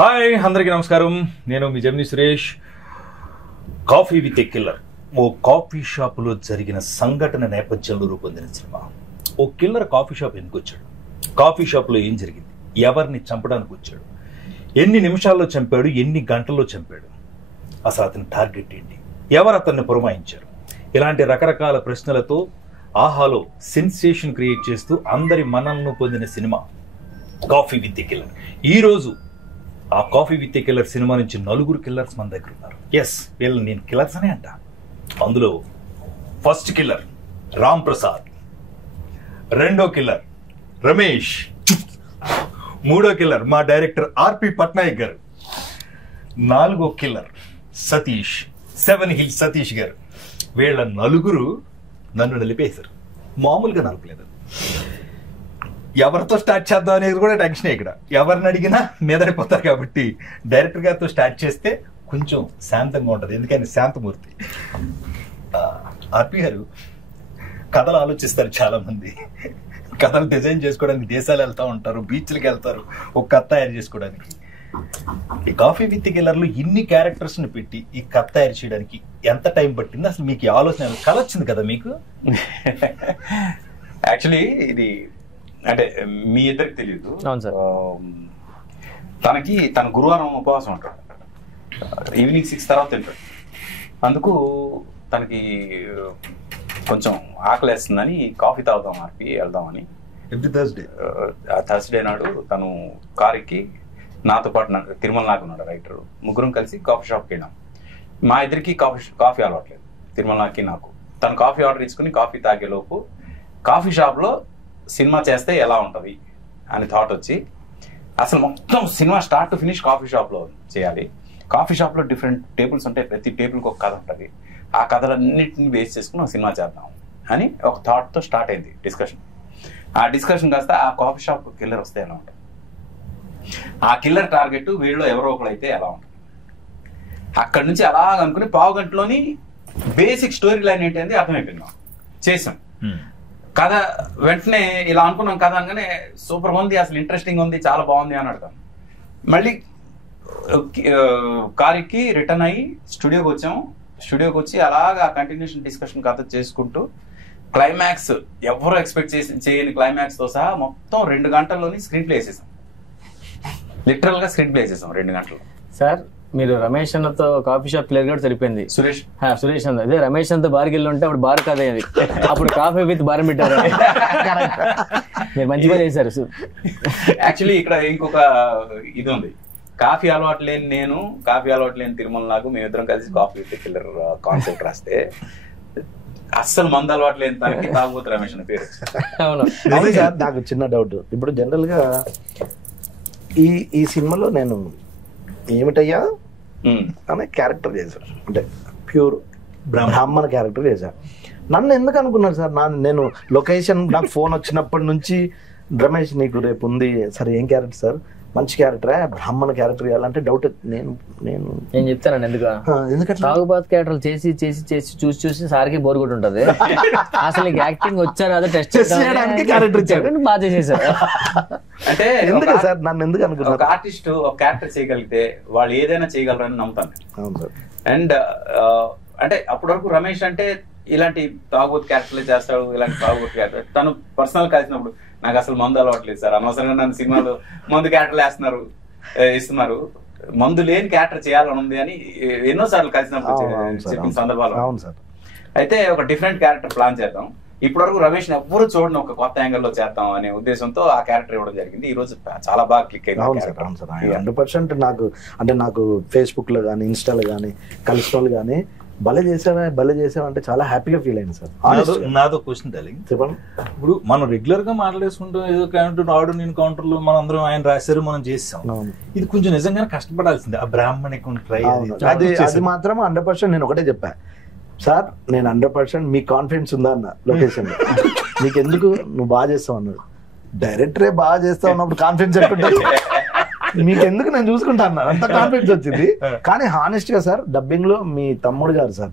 Hi అందరికీ నమస్కారం. నేను మీ Jamini Suresh. Coffee with a killer ఓ కాఫీ షాపులో జరిగిన సంఘటన నేపథ్యంలో రూపొందిన సినిమా. ఓ కిల్లర్ కాఫీ షాప్ ఎందుకు వచ్చాడు, కాఫీ షాప్లో ఏం జరిగింది, ఎవరిని చంపడానికి వచ్చాడు, ఎన్ని నిమిషాల్లో చంపాడు, ఎన్ని గంటల్లో చంపాడు, అసలు అతని టార్గెట్ ఏంటి, ఎవరు అతన్ని పురమాయించారు, ఇలాంటి రకరకాల ప్రశ్నలతో ఆహాలో సెన్సేషన్ క్రియేట్ చేస్తూ అందరి మనల్ని పొందిన cinema coffee with a killer. ఈరోజు ఆ coffee with a killer cinema నుంచి 4 కిల్లర్స్ మన దగ్గర ఉన్నారు. ఎస్, వీళ్ళని నేను కిల్లర్స్ అనే అంట. అందులో ఫస్ట్ కిల్లర్ రామ్ ప్రసాద్, రెండో కిల్లర్ రమేష్, మూడో కిల్లర్ మా డైరెక్టర్ ఆర్పి పట్నాయక్ గారు, నాలుగో కిల్లర్ సతీష్, 7 హిల్స్ సతీష్ గారు. వీళ్ళ 4 నన్ను నలిపేశారు. మామూలుగా నలపలేదు. ఎవరితో స్టార్ట్ చేద్దాం అనేది కూడా టెన్షన్. ఇక్కడ ఎవరిని అడిగినా మీదడిపోతారు కాబట్టి డైరెక్టర్ గారితో స్టార్ట్ చేస్తే కొంచెం శాంతంగా ఉంటుంది. ఎందుకని శాంతమూర్తి. ఆర్పి గారు కథలు ఆలోచిస్తారు. చాలా మంది కథలు డిజైన్ చేసుకోవడానికి దేశాలు వెళ్తూ ఉంటారు, బీచ్లకి వెళ్తారు ఒక కథ తయారు చేసుకోవడానికి. ఈ కాఫీ విత్ కిల్లర్లో ఇన్ని క్యారెక్టర్స్ని పెట్టి ఈ కథ తయారు చేయడానికి ఎంత టైం పట్టింది? అసలు మీకు ఈ ఆలోచన కళ వచ్చింది కదా మీకు? యాక్చువల్లీ ఇది అంటే మీ ఇద్దరికి తెలియదు. తన గురువారం ఉపవాసం ఉంటాడు, ఈవినింగ్ 6 తర్వాత తింటాడు. అందుకు తనకి కొంచెం ఆకలేస్తుందని కాఫీ తాగుదాం ఆర్పి వెళ్దామని ఎవ్రీ థర్స్డే నాడు తను కారుకి నాతో పాటు తిరుమల నాకు ఉన్నాడు రైటర్, ముగ్గురం కలిసి కాఫీ షాప్కి వెళ్ళాం. మా ఇద్దరికి కాఫీ అలవాట్లేదు, తిరుమల నాకి నాకు. తను కాఫీ ఆర్డర్ ఇచ్చుకుని కాఫీ తాగేలోపు కాఫీ షాప్లో సినిమా చేస్తే ఎలా ఉంటుంది అని థాట్ వచ్చి అసలు మొత్తం cinema start to finish coffee షాప్లో చేయాలి. కాఫీ షాప్లో డిఫరెంట్ టేబుల్స్ ఉంటాయి, ప్రతి టేబుల్కి ఒక కథ ఉంటుంది. ఆ కథలన్నింటినీ బేస్ చేసుకుని ఒక సినిమా చేద్దాం అని ఒక థాట్తో స్టార్ట్ అయింది డిస్కషన్. ఆ డిస్కషన్ కాస్త ఆ కాఫీ షాప్ కిల్లర్ వస్తే ఎలా ఉంటుంది, ఆ కిల్లర్ టార్గెట్ వీళ్ళు ఎవరో ఒకరు అయితే ఎలా ఉంటుంది. అక్కడి నుంచి అలాగ అనుకుని 1/2 గంటలోని బేసిక్ స్టోరీ లైన్ ఏంటి అర్థమైపోయింది. చేసాం కథ. వెంటనే ఇలా అనుకున్నాం కథ అనగానే సూపర్ ఉంది, అసలు ఇంట్రెస్టింగ్ ఉంది, చాలా బాగుంది అని అడతాం. మళ్ళీ కారుకి రిటర్న్ అయ్యి స్టూడియోకి వచ్చాము. స్టూడియోకి వచ్చి అలాగా కంటిన్యూషన్ డిస్కషన్ కథ చేసుకుంటూ క్లైమాక్స్ ఎవరు ఎక్స్పెక్ట్ చేయని క్లైమాక్స్తో సహా మొత్తం 2 గంటల్లోని స్క్రీన్ ప్లే వేసేసాం. లిటరల్ గా స్క్రీన్ ప్లే వేసేసాం 2 గంటలు. సార్ మీరు రమేష్ అన్నతో కాఫీ షాప్ ప్లేయర్ కూడా సరిపోయింది. సురేష్ అన్న అదే రమేష్ అంతా బార్కి వెళ్ళి ఉంటే అప్పుడు బార్ కథ అయ్యేది. అప్పుడు కాఫీ విత్ బార్ పెట్టారు. మీరు మంచిగా చేశారు. యాక్చువల్లీ ఇక్కడ ఇంకొక ఇది ఉంది. కాఫీ అలవాటు లేని నేను, కాఫీ అలవాటు లేని తిరుమల నాకు, మేమిద్దరం కలిసి కాఫీ విత్ కిల్లర్ కాన్సెప్ట్ రాస్తే అస్సలు మందు అలవాటు లేని దానికి తాగుబోతు రమేష్ అన్న పేరు. అవును సార్. నాకు చిన్న డౌట్. ఇప్పుడు జనరల్ గా ఈ సినిమాలో నేను ఏమిటయ్యా అనే క్యారెక్టర్ చేశాను, అంటే ప్యూర్ బ్రాహ్మణ క్యారెక్టర్ చేశాను. నన్ను ఎందుకు అనుకున్నారు సార్? నేను లొకేషన్ నాకు ఫోన్ వచ్చినప్పటి నుంచి రమేష్ నీకు రేపు ఉంది సార్, ఏం క్యారెక్టర్ సార్? మంచి క్యారెక్టరే, బ్రాహ్మణ క్యారెక్టర్ చేయాలంటే డౌట్. నేను చెప్తానండి ఎందుకంటే తాగుబాతు క్యారెక్టర్ చేసి చేసి చేసి చూసి చూసి సార్కి బోర్ కొట్టి ఉంటది. అసలు నీకు యాక్టింగ్ వచ్చారు అదే టెస్ట్ చేయడానికి క్యారెక్టర్ ఇచ్చారు, బాగా చేసేసారు. అంటే ఎందుకు సార్ నన్ను ఎందుకు అనుకున్నారు? ఒక ఆర్టిస్ట్ ఒక క్యారెక్టర్ చేయగలిగితే వాళ్ళు ఏదైనా చేయగలరని నమ్ముతాను. అండ్ అంటే అప్పటి వరకు రమేష్ అంటే ఇలాంటి తాగుబోతు క్యారెక్టర్లే చేస్తాడు, ఇలాంటి తాగుబోతు క్యారెక్టర్. తను పర్సనల్ కలిసినప్పుడు నాకు అసలు మందు అలవాట్లేదు సార్, అనవసరంగా నన్ను సినిమాలో మందు క్యారెక్టర్లు ఇస్తున్నారు, మందు లేని క్యారెక్టర్ చేయాలని ఉంది అని ఎన్నోసార్లు కలిసినప్పుడు చెప్పిన సందర్భాలు. అయితే ఒక డిఫరెంట్ క్యారెక్టర్ ప్లాన్ చేద్దాం, ఇప్పటి వరకు రమేష్ ఎవ్వరు చూడండి ఒక కొత్త యాంగిల్లో చేద్దాం అనే ఉద్దేశంతో ఆ క్యారెక్టర్ ఇవ్వడం జరిగింది. ఈ రోజు చాలా బాగా క్లిక్ అయింది. 100% నాకు ఫేస్బుక్ లో కానీ ఇన్స్టాలో కానీ కలిసిన వాళ్ళు కానీ భలే చేసావా అంటే చాలా హ్యాపీగా ఫీల్ అయింది సార్. నాతో క్వశ్చన్ డార్లింగ్, చెప్పండి. ఇప్పుడు మనం రెగ్యులర్ గా మాట్లాడేసుకుంటాం, ఏదో కౌంటర్ ఆడు నేను కౌంటర్ లో మనం అందరం ఆయన రాశారు మనం చేసాం. ఇది కొంచెం నిజంగానే కష్టపడాల్సిందే. ఆ బ్రాహ్మణికం ట్రై అది మాత్రం 100% నేను ఒకటే చెప్పా సార్, నేను 100% మీ కాన్ఫిడెన్స్ ఉందా అన్న లొకేషన్ లో, నీకెందుకు నువ్వు బాగా చేస్తావు అన్నాడు. డైరెక్టరే బాగా చేస్తావు అన్నప్పుడు కాన్ఫిడెన్స్ ఎట్టుంటే మీకెందుకు నేను చూసుకుంటా అన్నా, అంత కాన్ఫిడెన్స్ వచ్చింది. కానీ హానెస్ట్ గా సార్ డబ్బింగ్ లో మీ తమ్ముడు గారు సార్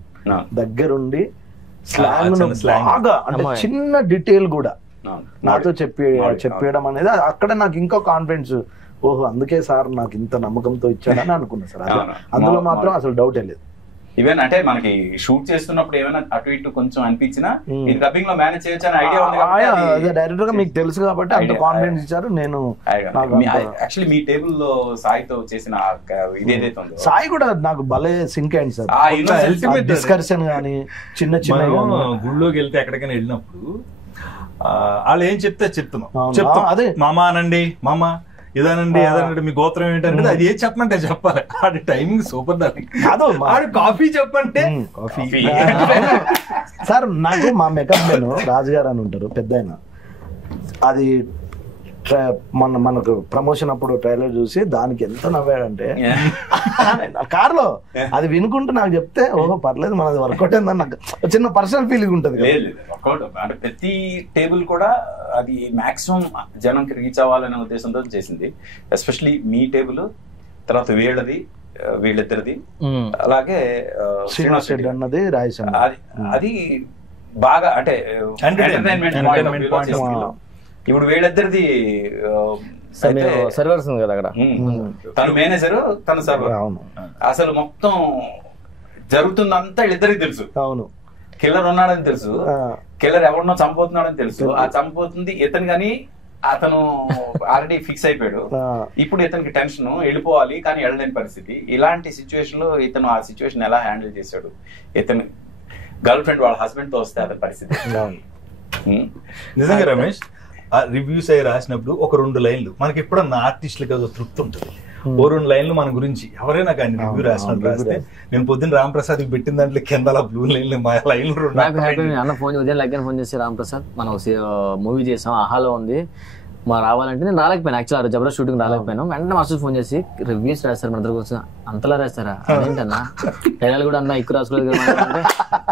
దగ్గరుండి స్లాంగ్ బాగా అంటే చిన్న డీటెయిల్ కూడా నాతో చెప్పేయడం అనేది అక్కడ నాకు ఇంకో కాన్ఫిడెన్స్ ఓహో అందుకే సార్ నాకు ఇంత నమ్మకంతో ఇచ్చాడని అనుకున్నా సార్. అందులో మాత్రం అసలు డౌటే లేదు. ఈవెన్ అంటే మనకి షూట్ చేస్తున్నప్పుడు ఏమైనా అటు ఇటు కొంచెం అనిపించినా ఇది డబ్బింగ్ లో మేనేజ్ చేయొచ్చు అని ఐడియా ఉంది. డైరెక్టర్ గా మీకు తెలుసు కాబట్టి అంత కాన్ఫిడెన్స్ ఇచ్చారు. నేను యాక్చువల్లీ మీ టేబుల్ లో సాయితో చేసిన ఇదేదైతే ఉందో సాయి కూడా నాకు భలే సింక్ అయింది సార్. డిస్కషన్ గానీ చిన్న చిన్న గుళ్ళోకి వెళ్తే ఎక్కడికైనా వెళ్ళినప్పుడు వాళ్ళు ఏం చెప్తే చెప్తాం అదే మామ అనండి, మామ ఇదానండి అదనండి, మీ గోత్రం ఏంటంటే అది ఏం చెప్పమంటే చెప్పాలి. ఆడి టైమింగ్ సూపర్. ఆడు కాఫీ చెప్పంటే కాఫీ. సార్ నాకు మా మేకప్ మెన్ రాజుగారు అని ఉంటారు పెద్ద ఆయన, అది మనకు ప్రమోషన్ అప్పుడు ట్రైలర్ చూసి దానికి ఎంత నవ్వాడంటే కార్లో అది వినుకుంటూ నాకు చెప్తే ఓహో పర్లేదు మనది వర్కౌట్ అయిందని నాకు చిన్న పర్సనల్ ఫీలింగ్ ఉంటుంది. అంటే ప్రతి టేబుల్ కూడా అది మాక్సిమం జనంకి రీచ్ అవ్వాలనే ఉద్దేశంతో చేసింది. ఎస్పెషలీ మీ టేబుల్, తర్వాత వీళ్ళిద్దరిది, అలాగే శ్రీనివాస్ రెడ్డి అన్నది రాజేష్ అది బాగా అంటే ఎంటర్టైన్మెంట్ పాయింట్. ఇప్పుడు వీళ్ళిద్దరిది సర్వర్స్ ఉంది కదా అక్కడ, తను మేనేజర్ తను సర్వర్. అసలు మొత్తం జరుగుతుందంతా వీళ్ళిద్దరికి తెలుసు. అవును, కిల్లర్ ఉన్నాడని తెలుసు, కిల్లర్ ఎవరినో చంపుతున్నాడని తెలుసు. ఆ చంపుతుంది ఇతను కానీ అతను ఆల్రెడీ ఫిక్స్ అయిపోయాడు. ఇప్పుడు ఇతనికి టెన్షన్, వెళ్ళిపోవాలి కానీ వెళ్ళలేని పరిస్థితి. ఇలాంటి సిచ్యువేషన్ లో ఇతను ఆ సిచ్యువేషన్ ఎలా హ్యాండిల్ చేశాడు? ఇతను గర్ల్ ఫ్రెండ్ వాళ్ళ హస్బెండ్ తో వస్తే అతని పరిస్థితి. నిజంగా రమేష్ రివ్యూస్ అయ్యి రాసినప్పుడు ఒక 2 లైన్లు మనకి ఎప్పుడన్నా ఆర్టిస్టులకి ఒక తృప్తి ఉంటుంది. ఓ 2 లైన్లు మన గురించి ఎవరైనా కానీ రివ్యూ రాసినప్పుడు రాస్తే, నేను పొద్దున్న రాంప్రసాద్ పెట్టిన దాంట్లో కింద బ్లూ లైన్లు మా లైన్లు అన్న ఫోన్ ఉదయం లగ్గర ఫోన్ చేసి రాంప్రసాద్ మనం మూవీ చేసాం ఆహాలో ఉంది మా రావాలంటే నేను రాలేకపోయాను. యాక్చువల్ జబర్దస్త్ షూటింగ్ రాలేకపోయాను. వెంటనే మాస్టర్ ఫోన్ చేసి రివ్యూస్ రాస్తారు మన దగ్గర వచ్చి అంతలా రాస్తారా అదేంటన్నా డైలాగ్ కూడా అన్న ఎక్కువ రాసుకోలేదు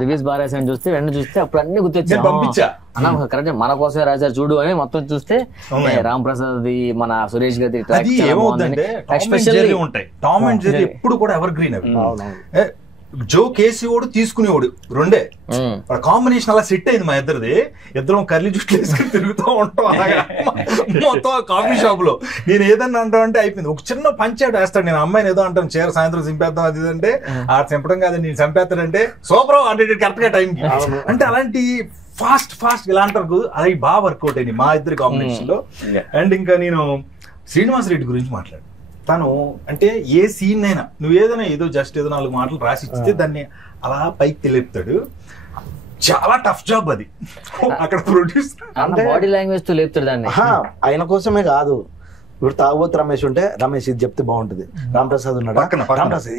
రివ్యూస్ బాగా రాసాను చూస్తే వెంటనే చూస్తే అప్పుడు అన్ని గుర్తొచ్చా అన్న కరెక్ట్ మన కోసమే రాశారు చూడు అని మొత్తం చూస్తే రామ్ ప్రసాద్ మన సురేష్ గారి టామ్ అండ్ జెర్రీ ఎప్పుడు కూడా ఎవర్ గ్రీన్. అవి జో కేసీఓడు తీసుకునేవాడు రెండే కాంబినేషన్ అలా సెట్ అయింది మా ఇద్దరిది. ఇద్దరం కర్లీ జుట్లు వేసుకుని తిరుగుతూ ఉంటాం అలాగా మొత్తం కాఫీ షాప్ లో. నేను ఏదన్నా అంటానంటే అయిపోయింది. ఒక చిన్న పంచాడు వేస్తాడు, నేను అమ్మాయిని ఏదో అంటాను చీర సాయంత్రం చింపేద్దాం అది అంటే ఆ చంపడం కాదు నేను చంపేస్తాడంటే సూపర్ అంటే కరెక్ట్ గా టైంకి. అంటే అలాంటి ఫాస్ట్ ఇలా అంటారు అది బాగా వర్కౌట్ అయింది మా ఇద్దరి కాంబినేషన్ లో. అండ్ ఇంకా నేను శ్రీనివాస్ రెడ్డి గురించి మాట్లాడు. తను అంటే ఏ సీన్ అయినా నువ్వు ఏదైనా ఏదో జస్ట్ ఏదో 4 మాటలు రాసి ఇచ్చితే దాన్ని అలా పైకి తెలిపుతాడు. చాలా టఫ్ జాబ్ అది. అక్కడ ప్రొడ్యూసర్ బాడీ లాంగ్వేజ్ తో లేపుతాడు దాన్ని. ఆయన కోసమే కాదు, ఇప్పుడు తాగుబోతు రమేష్ ఉంటే రమేష్ ఇది చెప్తే బాగుంటుంది, రాంప్రసాద్ ఉన్నాడు రాంప్రసాద్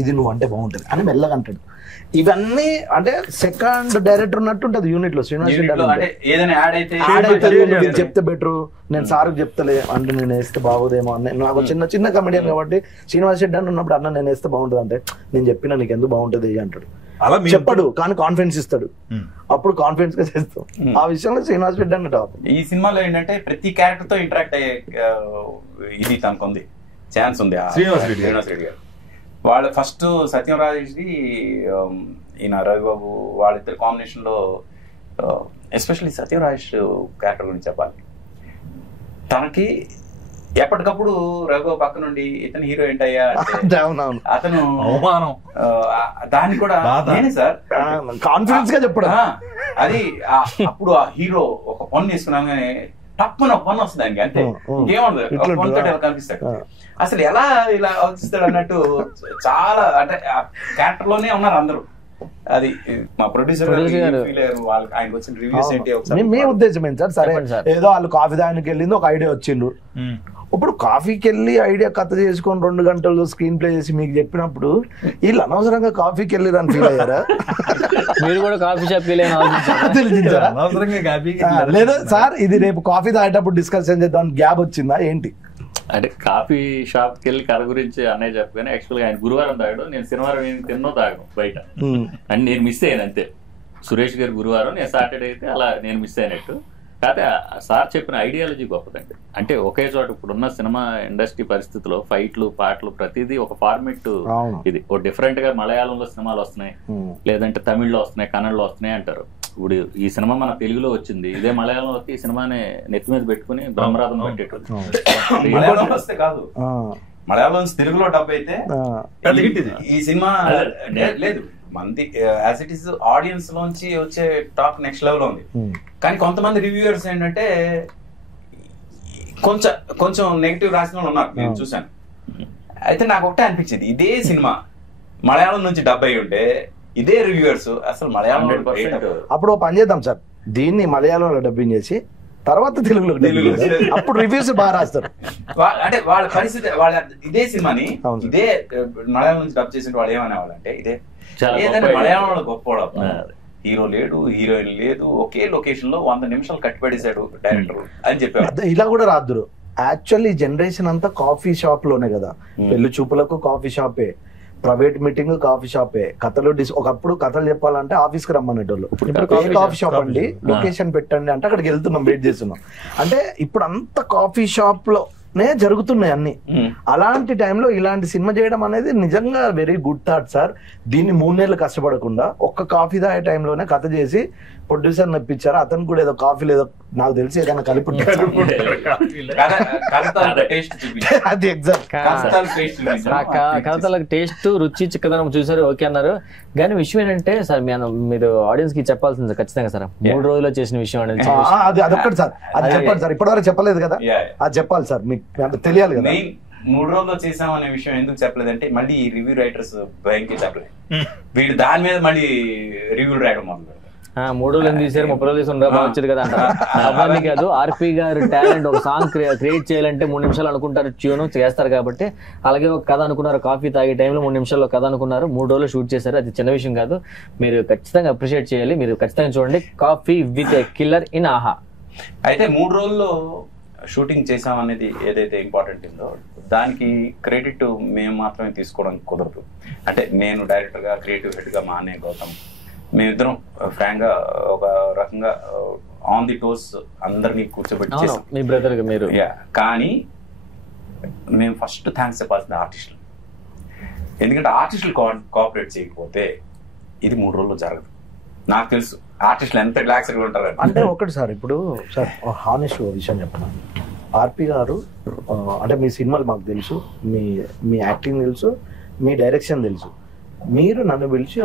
ఇది నువ్వు అంటే బాగుంటుంది అని మెల్లగా అంటాడు. ఇవన్నీ అంటే సెకండ్ డైరెక్టర్ ఉన్నట్టు ఉంటది యూనిట్ లో. శ్రీనివాస్ రెడ్డి చెప్తే బెటర్, నేను సార్కి చెప్తలే అంటే నేను వేస్తే బాగోదేమో అని. నాకు చిన్న కమెడియన్ కాబట్టి శ్రీనివాస్ రెడ్డి అని ఉన్నప్పుడు అన్న నేను వేస్తే బాగుంటుంది అంటే నేను చెప్పినా నీకు ఎందుకు బాగుంటుంది అంటాడు. అలా చెప్పడు కానీ కాన్ఫిడెన్స్ ఇస్తాడు. అప్పుడు కాన్ఫిడెన్స్ గా చేస్తాం. ఆ విషయంలో శ్రీనివాస్ రెడ్డి అన్న టాప్. ఈ సినిమాలో ఏంటంటే ప్రతి క్యారెక్టర్ తో ఇంటరాక్ట్ అయ్యే ఇది తనకు ఉంది, ఛాన్స్ ఉంది. శ్రీనివాస్ రెడ్డి గారు వాళ్ళ ఫస్ట్ సత్యరాజ్ది ఈయన రవిబాబు వాళ్ళిద్దరు కాంబినేషన్ లో ఎస్పెషల్లీ సత్యరాజ్ క్యారెక్టర్ గురించి చెప్పాలి. తనకి ఎప్పటికప్పుడు రఘు పక్క నుండి ఇతను హీరో ఏంటయ్యా అతను దాన్ని కూడా నేనే సార్ కాన్ఫిడెన్స్ గా చెప్పడం. అది అప్పుడు ఆ హీరో ఒక పన్ను తీసుకున్నాగానే తప్పని ఒక పన్ను వస్తుంది దానికి, అంతే ఇంకేముండదు కనిపిస్తాడు. అసలు ఎలా ఇలా ఆలోచిస్తాడు అన్నట్టు చాలా అంటే క్యారెక్టర్ లోనే ఉన్నారు అందరూ. అది మా ప్రొడ్యూసర్ వాళ్ళకి ఆయనకు వచ్చిన రివ్యూస్ ఏంటి? మీ ఉద్దేశం ఏంటి సార్? సరే ఏదో వాళ్ళు కాఫీ దానికి వెళ్ళింది ఒక ఐడియా వచ్చిండ్రు, ఇప్పుడు కాఫీకి వెళ్ళి ఐడియా కథ చేసుకొని 2 గంటలు స్క్రీన్ ప్లే చేసి మీకు చెప్పినప్పుడు వీళ్ళు అనవసరంగా కాఫీకి వెళ్ళి అని ఫీల్ అయ్యారా? మీరు కూడా కాఫీ షాప్ లేదా సార్ ఇది రేపు కాఫీ తాగేటప్పుడు డిస్కషన్ చేద్దాం గ్యాప్ వచ్చిందా ఏంటి? అంటే కాఫీ షాప్ కి వెళ్ళి కథ గురించి అన్నయ్య చెప్పగానే యాక్చువల్గా ఆయన గురువారం తాగాడు, నేను శనివారం తిన్నో తాగాను బయట అని నేను మిస్ అయ్యాను అంతే. సురేష్ గారు గురువారం, నేను సాటర్డే అయితే అలా నేను మిస్ అయినట్టు. కాకపోతే సార్ చెప్పిన ఐడియాలజీ గొప్పదండి. అంటే ఒకే చోట ఇప్పుడున్న సినిమా ఇండస్ట్రీ పరిస్థితిలో ఫైట్లు పాటలు ప్రతిదీ ఒక ఫార్మెట్. ఇది ఓ డిఫరెంట్ గా మలయాళంలో సినిమాలు వస్తున్నాయి, లేదంటే తమిళ్లో వస్తున్నాయి, కన్నడలో వస్తున్నాయి అంటారు. ఇప్పుడు ఈ సినిమా మన తెలుగులో వచ్చింది, ఇదే మలయాళంలో వస్తే ఈ సినిమాని నెత్తి మీద పెట్టుకుని బ్రహ్మరాధం పట్టేటట్టు. మలయాళంలో వస్తే కాదు, మలయాళం నుంచి తెలుగులో డబ్ అయితే ఈ సినిమా లేదు మంది యాజ్ ఇట్ ఈస్ ఆడియన్స్ లోంచి వచ్చే టాక్ నెక్స్ట్ లెవెల్ ఉంది. కానీ కొంతమంది రివ్యూయర్స్ ఏంటంటే కొంచెం నెగిటివ్ రాసిన వాళ్ళు ఉన్నారు, నేను చూసాను. అయితే నాకు ఒకటే అనిపించింది, ఇదే సినిమా మలయాళం నుంచి డబ్ అయి ఉంటే ఇదే రివ్యూయర్స్ అసలు మలయాళం అప్పుడు పని చేద్దాం సార్, దీన్ని మలయాళంలో డబ్బింగ్ చేసి తర్వాత తెలుగులో అప్పుడు రివ్యూస్ బాగా రాస్తారు. అంటే వాళ్ళ పరిస్థితి, వాళ్ళ ఇదే సినిమాని ఇదే మలయాళం నుంచి డబ్ చేసిన వాళ్ళు ఏమనేవాళ్ళు అంటే ఇదే ఏదంటే మలయాళంలో గొప్పవాడు, హీరో లేడు, హీరోయిన్ లేదు, ఒకే లొకేషన్ లో 100 నిమిషాలు కట్టిపడేశాడు డైరెక్టర్ అని చెప్పారు. ఇలా కూడా రాదురు. యాక్చువల్లీ జనరేషన్ అంతా కాఫీ షాప్ లోనే కదా, పెళ్లి చూపులకు కాఫీ షాపే, ప్రైవేట్ మీటింగ్ కాఫీ షాపే, కథలు ఒకప్పుడు కథలు చెప్పాలంటే ఆఫీస్ కి రమ్మనేటోళ్ళు. ఏ కాఫీ షాప్ అండి, లొకేషన్ పెట్టండి అంటే అక్కడికి వెళ్తున్నాం, వెయిట్ చేస్తున్నాం. అంటే ఇప్పుడు అంత కాఫీ షాప్ లోనే జరుగుతున్నాయి అన్ని. అలాంటి టైంలో ఇలాంటి సినిమా చేయడం అనేది నిజంగా వెరీ గుడ్ థాట్ సార్. దీన్ని 3 నెలలు కష్టపడకుండా ఒక్క కాఫీ తాగే టైంలోనే కథ చేసి ప్రొడ్యూసర్ నప్పించారు. అతను కూడా ఏదో కాఫీ లేదో నాకు తెలిసి ఏదైనా కలిపి అది ఎగ్జాక్ట్ కథలకు టేస్ట్, రుచి, చిక్కదనం చూసారు, ఓకే అన్నారు. కానీ విషయం ఏంటంటే సార్, మీరు ఆడియన్స్ కి చెప్పాల్సింది ఖచ్చితంగా సార్, 3 రోజుల్లో చేసిన విషయం అనేది అదొక్కటి సార్, అది చెప్పండి సార్. ఇప్పటివరకు చెప్పలేదు కదా, అది చెప్పాలి సార్, మీకు తెలియాలి కదా. 3 రోజుల్లో చేసాం అనే విషయం ఎందుకు చెప్పలేదంటే మళ్ళీ ఈ రివ్యూ రైటర్స్ భయంకి చెప్పలేదు, వీళ్ళు దాని మీద మళ్ళీ రివ్యూలు రాయడం మొదలు. 3 రోజులు ఎందుకు తీసారు, 30 రోజులు తీసుకుని వచ్చేది కదా అంటారు. అవన్నీ కాదు, ఆర్పి గారు టాలెంట్, ఒక సాంగ్ క్రియేట్ చేయాలంటే 3 నిమిషాలు అనుకుంటారు, ట్యూన్ చేస్తారు కాబట్టి. అలాగే ఒక కథ అనుకున్నారు, కాఫీ తాగే టైంలో 3 నిమిషాల్లో కథ అనుకున్నారు, 3 రోజులు షూట్ చేశారు. అది చిన్న విషయం కాదు, మీరు ఖచ్చితంగా అప్రిషియేట్ చేయాలి. మీరు ఖచ్చితంగా చూడండి coffee with a killer in ఆహా. అయితే 3 రోజుల్లో షూటింగ్ చేసాం అనేది ఏదైతే ఇంపార్టెంట్ ఉందో దానికి క్రెడిట్ మేము మాత్రమే తీసుకోవడానికి కుదరదు. అంటే నేను డైరెక్టర్ గా, క్రియేటివ్ హెడ్ గా మా అన్నయ్య గౌతమ్, మేమిద్దరం ఫ్రాంక్ గా ఒక రకంగా ఆన్ ది టోస్ అందరినీ కూర్చోబెట్టి చేసాం. మీ బ్రదర్ గా మీరు. కానీ మేము ఫస్ట్ థ్యాంక్స్ చెప్పాల్సింది ఆర్టిస్టులు. ఎందుకంటే ఆర్టిస్టులు కోఆపరేట్ చేయకపోతే ఇది 3 రోజుల్లో జరగదు. నాకు తెలుసు ఆర్టిస్టులు ఎంత రిలాక్స్డ్ గా ఉంటారు అంటే. ఒకటి సార్, ఇప్పుడు సార్ హానెస్ట్ విషయం చెప్పిన, ఆర్పి గారు అంటే మీ సినిమాలు మాకు తెలుసు, మీ యాక్టింగ్ తెలుసు, మీ డైరెక్షన్ తెలుసు. మీరు నన్ను పిలిచి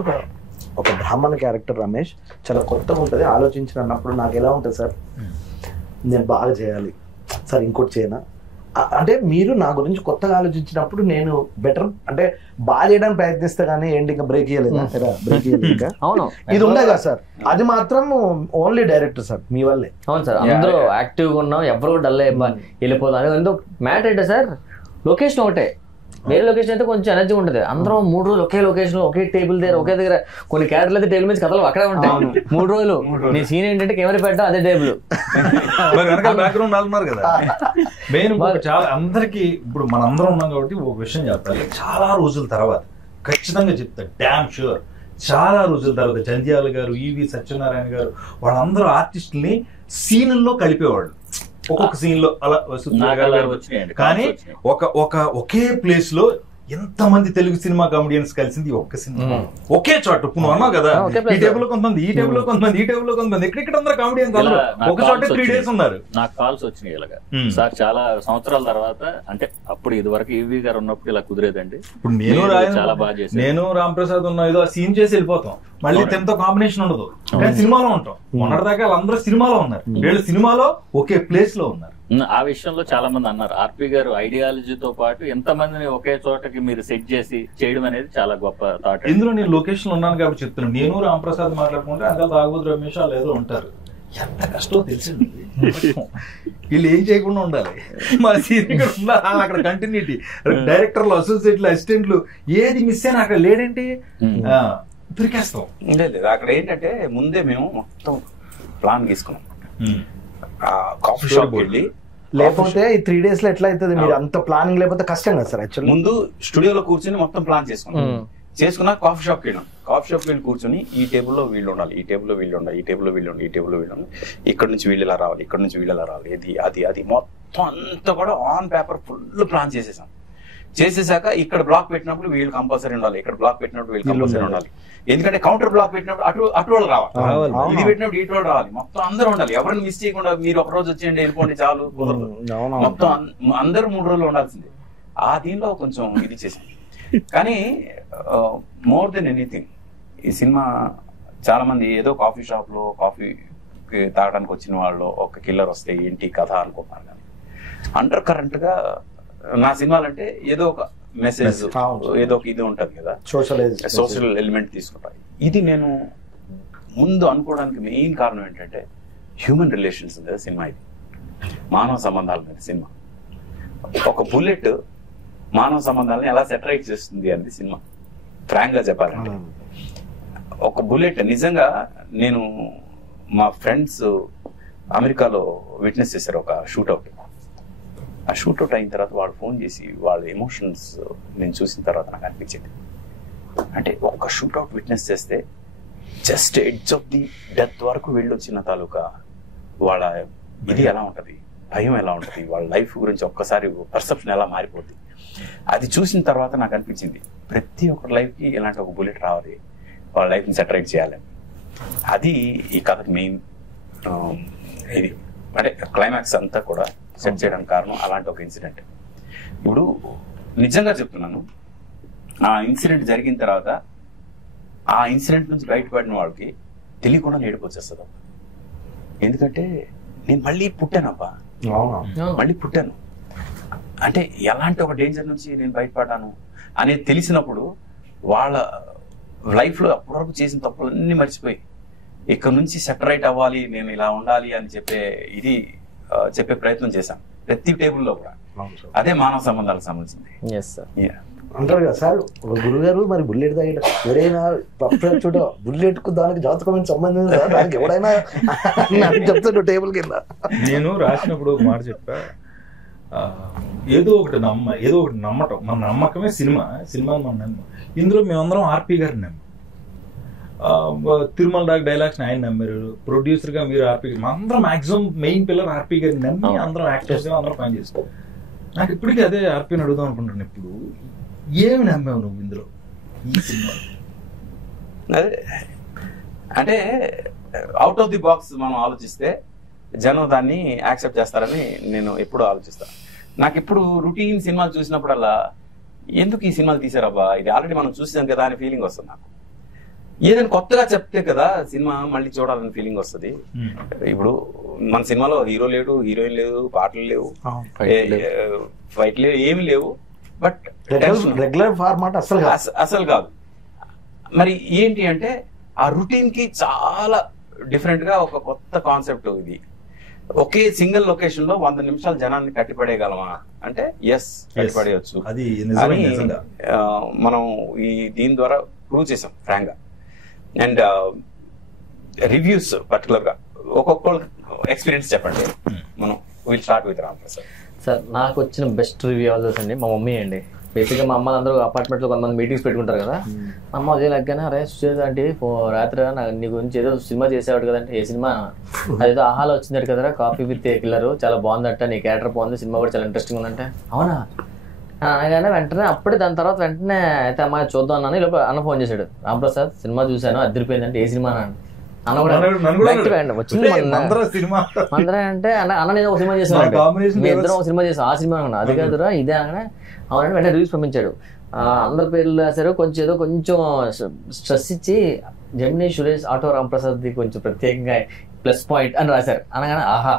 ఒక బ్రాహ్మణ క్యారెక్టర్ రమేష్ చాలా కొత్తగా ఉంటుంది ఆలోచించిన అన్నప్పుడు నాకు ఎలా ఉంటుంది సార్, నేను బాగా చేయాలి సార్, ఇంకోటి చేయనా అంటే మీరు నా గురించి కొత్తగా ఆలోచించినప్పుడు నేను బెటర్ అంటే బాగా చేయడానికి ప్రయత్నిస్తా కానీ ఏంటి ఇంకా బ్రేక్ ఇయ్యలేదు, బ్రేక్ ఇయ్యలేదు ఇంకా. ఇది ఉన్నాయి కదా సార్, అది మాత్రం ఓన్లీ డైరెక్టర్ సార్ మీ వల్లే. అవును సార్, అందరూ యాక్టివ్ గా ఉన్నాం, ఎవరు డల్ వెళ్ళిపోతాం. ఎందుకు మ్యాటర్ అంటే సార్, లొకేషన్ ఒకటే, వేరే లొకేషన్ అయితే కొంచెం ఎనర్జీ ఉంటుంది. అందరం 3 రోజులు ఒకే లొకేషన్ లో, ఒకే టేబుల్ దగ్గర, ఒకే దగ్గర. కొన్ని క్యారెక్టర్లు అయితే టేబుల్ మీద కథలు అక్కడే ఉంటాయి. 3 రోజులు నీ సీన్ ఏంటంటే కెమెరా పెట్టడం అదే టేబుల్, బ్యాక్గ్రౌండ్ ఉన్నారు కదా. మెయిన్ చాలా అందరికి ఇప్పుడు మన అందరం ఉన్నాం కాబట్టి ఒక విషయం చెప్పాలి, చాలా రోజుల తర్వాత ఖచ్చితంగా చెప్తా, డామ్ షూర్, చాలా రోజుల తర్వాత జంధ్యాల గారు, ఈవి సత్యనారాయణ గారు, వాళ్ళందరూ ఆర్టిస్టుల్ని సీన్ల్లో కలిపేవాళ్ళు. ఒక్కొక్క సీన్ లో అలా కానీ ఒకే ప్లేస్ లో ఎంతమంది తెలుగు సినిమా కామెడియన్స్ కలిసింది ఒక్క సినిమా, ఒకే చోట. నువ్వు అన్నావు కదా, ఈ టేబుల్ లో కొంతమంది, ఈ టేబుల్ లో కొంతమంది, ఈ టేబుల్ లో కొంతమంది, ఎక్కడెక్కడ అందరూ కామెడియన్స్ ఒక చోట 3 days ఉన్నారు. నాకు కాల్స్ వచ్చినాయి ఇలాగా సార్, చాలా సంవత్సరాల తర్వాత. అంటే అప్పుడు ఇదివరకు ఈవీ గారు ఉన్నప్పుడు ఇలా కుదిరేదండి. ఇప్పుడు చాలా బాగా చేసి నేను రాంప్రసాద్ ఉన్నా, ఏదో సీన్ చేసి వెళ్ళిపోతాం, మళ్ళీ తనతో కాంబినేషన్ ఉండదు, కానీ సినిమాలో ఉంటాం. మొన్నటిదాకా వాళ్ళందరూ సినిమాలో ఉన్నారు, వీళ్ళు సినిమాలో ఒకే ప్లేస్ లో ఉన్నారు. ఆ విషయంలో చాలా మంది అన్నారు, ఆర్పి గారు ఐడియాలజీతో పాటు ఎంతమందిని ఒకే చోటకి మీరు సెట్ చేసి చేయడం అనేది చాలా గొప్ప థాట్. ఇందులో నేను లొకేషన్ లో ఉన్నాను కాబట్టి చెప్తున్నాను. నేను రాంప్రసాద్ మాట్లాడుకుంటే అంతా తాగుబోతు రమేష్ వాళ్ళు ఏదో ఉంటారు, ఎంత కష్టం తెలిసింది. వీళ్ళు ఏం చేయకుండా ఉండాలి, మన సీనియర్ ఉండాలి, అక్కడ కంటిన్యూటీ, డైరెక్టర్లు, అసోసియేట్లు, అసిస్టెంట్లు, ఏది మిస్ అయినా అక్కడ లేడంటే దొరికేస్తాం. లేదు అక్కడ ఏంటంటే ముందే మేము మొత్తం ప్లాన్ తీసుకున్నాం. కాఫీ షాప్ వెళ్ళి, లేకపోతే ఈ 3 days లో ఎట్లా అవుతుంది, మీరు అంత ప్లానింగ్ లేకపోతే కష్టం కదా సార్. యాక్చువల్లీ ముందు స్టూడియోలో కూర్చొని మొత్తం ప్లాన్ చేసుకున్నా కాఫీ షాప్కి వెళ్ళాం. కాఫీ షాప్కి వెళ్ళి కూర్చొని ఈ టేబుల్లో వీళ్ళు ఉండాలి, ఈ టేబుల్లో వీళ్ళు ఉండాలి, ఈ టేబుల్లో వీళ్ళు ఉండాలి, ఈ టేబుల్లో వీళ్ళు ఉండాలి, ఇక్కడ నుంచి వీళ్ళు ఇలా రావాలి, ఇక్కడ నుంచి వీళ్ళు ఇలా రావాలి, ఇది అది మొత్తం అంతా కూడా ఆన్ పేపర్ ఫుల్ ప్లాన్ చేసేసాం. చేసేసాక ఇక్కడ బ్లాక్ పెట్టినప్పుడు వీళ్ళు కంపల్సరీ ఉండాలి, ఇక్కడ బ్లాక్ పెట్టినప్పుడు వీళ్ళు కంపల్సరీ ఉండాలి. ఎందుకంటే కౌంటర్ బ్లాక్ పెట్టినప్పుడు అటు వాళ్ళు రావాలి, ఇది పెట్టినప్పుడు ఇటు వాళ్ళు రావాలి, మొత్తం అందరూ ఉండాలి. ఎవరిని మిస్ చేయకుండా మీరు ఒక రోజు వచ్చేయండి వెళ్ళిపోండి చాలు కుదరదు, మొత్తం అందరూ 3 రోజులు ఉండాల్సిందే. ఆ దీనిలో కొంచెం ఇది చేసింది. కానీ మోర్ దెన్ ఎనీథింగ్ ఈ సినిమా చాలా మంది ఏదో కాఫీ షాప్ లో కాఫీ తాగడానికి వచ్చిన వాళ్ళు ఒక కిల్లర్ వస్తే ఏంటి కథ అనుకుంటున్నారు. కానీ అండర్ కరెంట్ గా నా సినిమాలు అంటే ఏదో ఒక మెసేజ్, ఏదో ఒక ఇది ఉంటది కదా, సోషల్ ఎలిమెంట్ తీసుకుంటాయి. ఇది నేను ముందు అనుకోవడానికి మెయిన్ కారణం ఏంటంటే హ్యూమన్ రిలేషన్స్ మీద సినిమా, ఇది మానవ సంబంధాల మీద సినిమా. ఒక బుల్లెట్ మానవ సంబంధాలను ఎలా సెటరైట్ చేస్తుంది అనేది సినిమా. ఫ్రాంక్ గా చెప్పాలంటే ఒక బుల్లెట్ నిజంగా నేను మా ఫ్రెండ్స్ అమెరికాలో విట్నెస్ చేశారు ఒక షూట్అవుట్. ఆ షూట్అవుట్ అయిన తర్వాత వాళ్ళు ఫోన్ చేసి వాళ్ళ ఎమోషన్స్ నేను చూసిన తర్వాత నాకు అనిపించింది, అంటే ఒక్క షూట్అవుట్ విట్నెస్ చేస్తే just edge of the death వరకు వెళ్ళొచ్చిన తాలూకా వాళ్ళ ఇది ఎలా ఉంటుంది, భయం ఎలా ఉంటుంది, వాళ్ళ లైఫ్ గురించి ఒక్కసారి పర్సెప్షన్ ఎలా మారిపోతుంది. అది చూసిన తర్వాత నాకు అనిపించింది ప్రతి ఒక్కరి లైఫ్కి ఇలాంటి ఒక బుల్లెట్ రావాలి, వాళ్ళ లైఫ్ని సెటరైట్ చేయాలని. అది ఈ కథకి మెయిన్ ఇది, అంటే క్లైమాక్స్ అంతా కూడా సెట్ చేయడానికి కారణం అలాంటి ఒక ఇన్సిడెంట్. ఇప్పుడు నిజంగా చెప్తున్నాను, ఆ ఇన్సిడెంట్ జరిగిన తర్వాత ఆ ఇన్సిడెంట్ నుంచి బయటపడిన వాళ్ళకి తెలియకుండా ఏడుపు వచ్చేస్తుంది. ఎందుకంటే నేను మళ్ళీ పుట్టానబ్బా, మళ్ళీ పుట్టాను అంటే ఎలాంటి ఒక డేంజర్ నుంచి నేను బయటపడ్డాను అనేది తెలిసినప్పుడు వాళ్ళ లైఫ్ లో అప్పటి వరకు చేసిన తప్పులన్నీ మర్చిపోయి ఇక్కడ నుంచి సెటరైట్ అవ్వాలి, నేను ఇలా ఉండాలి అని చెప్పే ప్రయత్నం చేశాను ప్రతి టేబుల్లో కూడా. అదే మానవ సంబంధాలకు సంబంధించింది. అంటారు కదా సార్, ఒక గురుగారు మరి బుల్లెట్ తాగిన ఎవరైనా చూడ బుల్లెట్ కు దానికి జాతకమైన సంబంధం దానికి ఎవడైనా చెప్తాడు టేబుల్ కింద. నేను రాసినప్పుడు ఒక మాట చెప్పా, ఏదో ఒకటి నమ్మటం, మన నమ్మకమే సినిమా మన నమ్మ. ఇందులో మేమందరం ఆర్పి గారిని నమ్మాం, తిరుమల దాకా డైలాగ్స్ ఆయన నమ్మారు, ప్రొడ్యూసర్ గా మీరు ఆర్పి గారు, అందరం మాక్సిమం మెయిన్ పిల్లర్ ఆర్పి గారిని నమ్మి అందరం యాక్టర్స్ అందరం పని చేస్తాం. నాకు ఇప్పటికీ అదే ఆర్పిని అడుగుదాం అనుకుంటాను, ఇప్పుడు ఏమి నమ్మావు నువ్వు ఇందులో ఈ సినిమా? అదే అంటే అవుట్ ఆఫ్ ది బాక్స్ మనం ఆలోచిస్తే జనం దాన్ని యాక్సెప్ట్ చేస్తారని నేను ఎప్పుడు ఆలోచిస్తాను. నాకు ఇప్పుడు రొటీన్ సినిమాలు చూసినప్పుడల్లా ఎందుకు ఈ సినిమాలు తీసారబ్బా, ఇది ఆల్రెడీ మనం చూసాం కదా అనే ఫీలింగ్ వస్తుంది నాకు. ఏదైనా కొత్తగా చెప్తే కదా సినిమా మళ్ళీ చూడాలని ఫీలింగ్ వస్తుంది. ఇప్పుడు మన సినిమాలో హీరో లేడు, హీరోయిన్ లేదు, పాటలు లేవు, ఫైట్ లేవు, ఏమి లేవు, బట్ రెగ్యులర్ ఫార్మాట్ అసలు కాదు. మరి ఏంటి అంటే ఆ రొటీన్ కి చాలా డిఫరెంట్ గా ఒక కొత్త కాన్సెప్ట్. ఇది ఒకే సింగిల్ లొకేషన్ లో 100 నిమిషాలు జనాన్ని కట్టిపడేయగలమా అంటే ఎస్, కట్టిపడేయచ్చు. మనం దీని ద్వారా ప్రూవ్ చేసాం ఫ్రాంక్ గా. అండ్ రివ్యూస్ పర్టికులర్ గా ఒక్కొక్క ఎక్స్పీరియన్స్ చెప్పండి. మనం will start with Ram Prasad sir. నాకు వచ్చిన బెస్ట్ రివ్యూ అండి మా మమ్మీ అండి. బేసిక్గా మా అమ్మ అందరూ అపార్ట్మెంట్ లో కొంతమంది మీటింగ్స్ పెట్టుకుంటారు కదా, మా అమ్మ అదే లెక్కనే అరే సుచేత అంటే రాత్రి నీ గురించి ఏదో సినిమా చేసేవాడు కదంటే, ఏ సినిమా అదేదో ఆహాలో వచ్చిందట కదరా కాఫీ విత్ కిల్లర్, చాలా బాగుందట, నీ క్యారెక్టర్ బాగుంది, సినిమా కూడా చాలా ఇంట్రెస్టింగ్ ఉందంటే అవునా అనగానే వెంటనే అప్పుడే దాని తర్వాత వెంటనే అయితే అమ్మ చూద్దాం అన్నాను. ఇలా అన్న ఫోన్ చేశాడు, రామ్ ప్రసాద్ సినిమా చూశాను అదిరిపోయిందంటే, ఏ సినిమా అన్న కూడా వచ్చింది అందరూ అంటే అన్న నేను ఒక సినిమా చేసాను, ఇద్దరం ఒక సినిమా చేసాం, ఆ సినిమా అన్నా అది కాదురా ఇదే అనగానే అవునంటే వెంటనే రివ్యూస్ పంపించాడు. అందరి పేర్లు రాశారు, కొంచెం స్ట్రెస్ ఇచ్చి జెమినీ సురేష్ ఆటో రామ్ ప్రసాద్ కొంచెం ప్రత్యేకంగా ప్లస్ పాయింట్ అని రాశారు. అనగానే ఆహా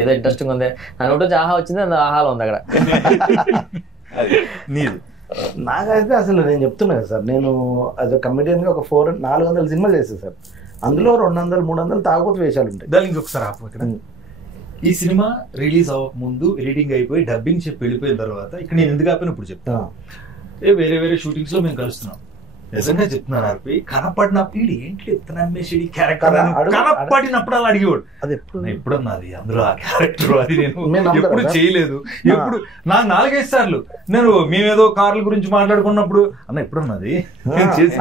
ఏదో ఇంట్రెస్టింగ్ ఉంది అని ఒకటి ఆహా వచ్చింది, అది ఆహాలో ఉంది అక్కడ. నాకైతే అసలు నేను చెప్తున్నా కదా సార్, నేను యాజ్ అ కమెడియన్ గా ఒక 400 సినిమాలు చేస్తాను సార్. అందులో 200-300 తాగుబోతు వేషాలు ఉంటాయి. దాని ఇంకొకసారి ఆపు ఇక్కడ. ఈ సినిమా రిలీజ్ అవ్వక ముందు ఎడిటింగ్ అయిపోయి డబ్బింగ్ చెప్పి వెళ్ళిపోయిన తర్వాత ఇక్కడ నేను ఎందుకు ఆపాను ఇప్పుడు చెప్తా. వేరే షూటింగ్స్ లో మేము కలుస్తున్నాం, నిజంగా చెప్తున్నాను ఆర్పి, కనపడినప్పుడు ఏంటి ఎత్తనమ్మేసి క్యారెక్టర్ కనపడినప్పుడు అలా అడిగేవాడు, అది ఎప్పుడన్నది అందులో ఆ క్యారెక్టర్, అది నేను ఎప్పుడు చేయలేదు. ఎప్పుడు నాకు 4-5 సార్లు నేను మేమేదో కార్ల గురించి మాట్లాడుకున్నప్పుడు అన్న ఎప్పుడున్నది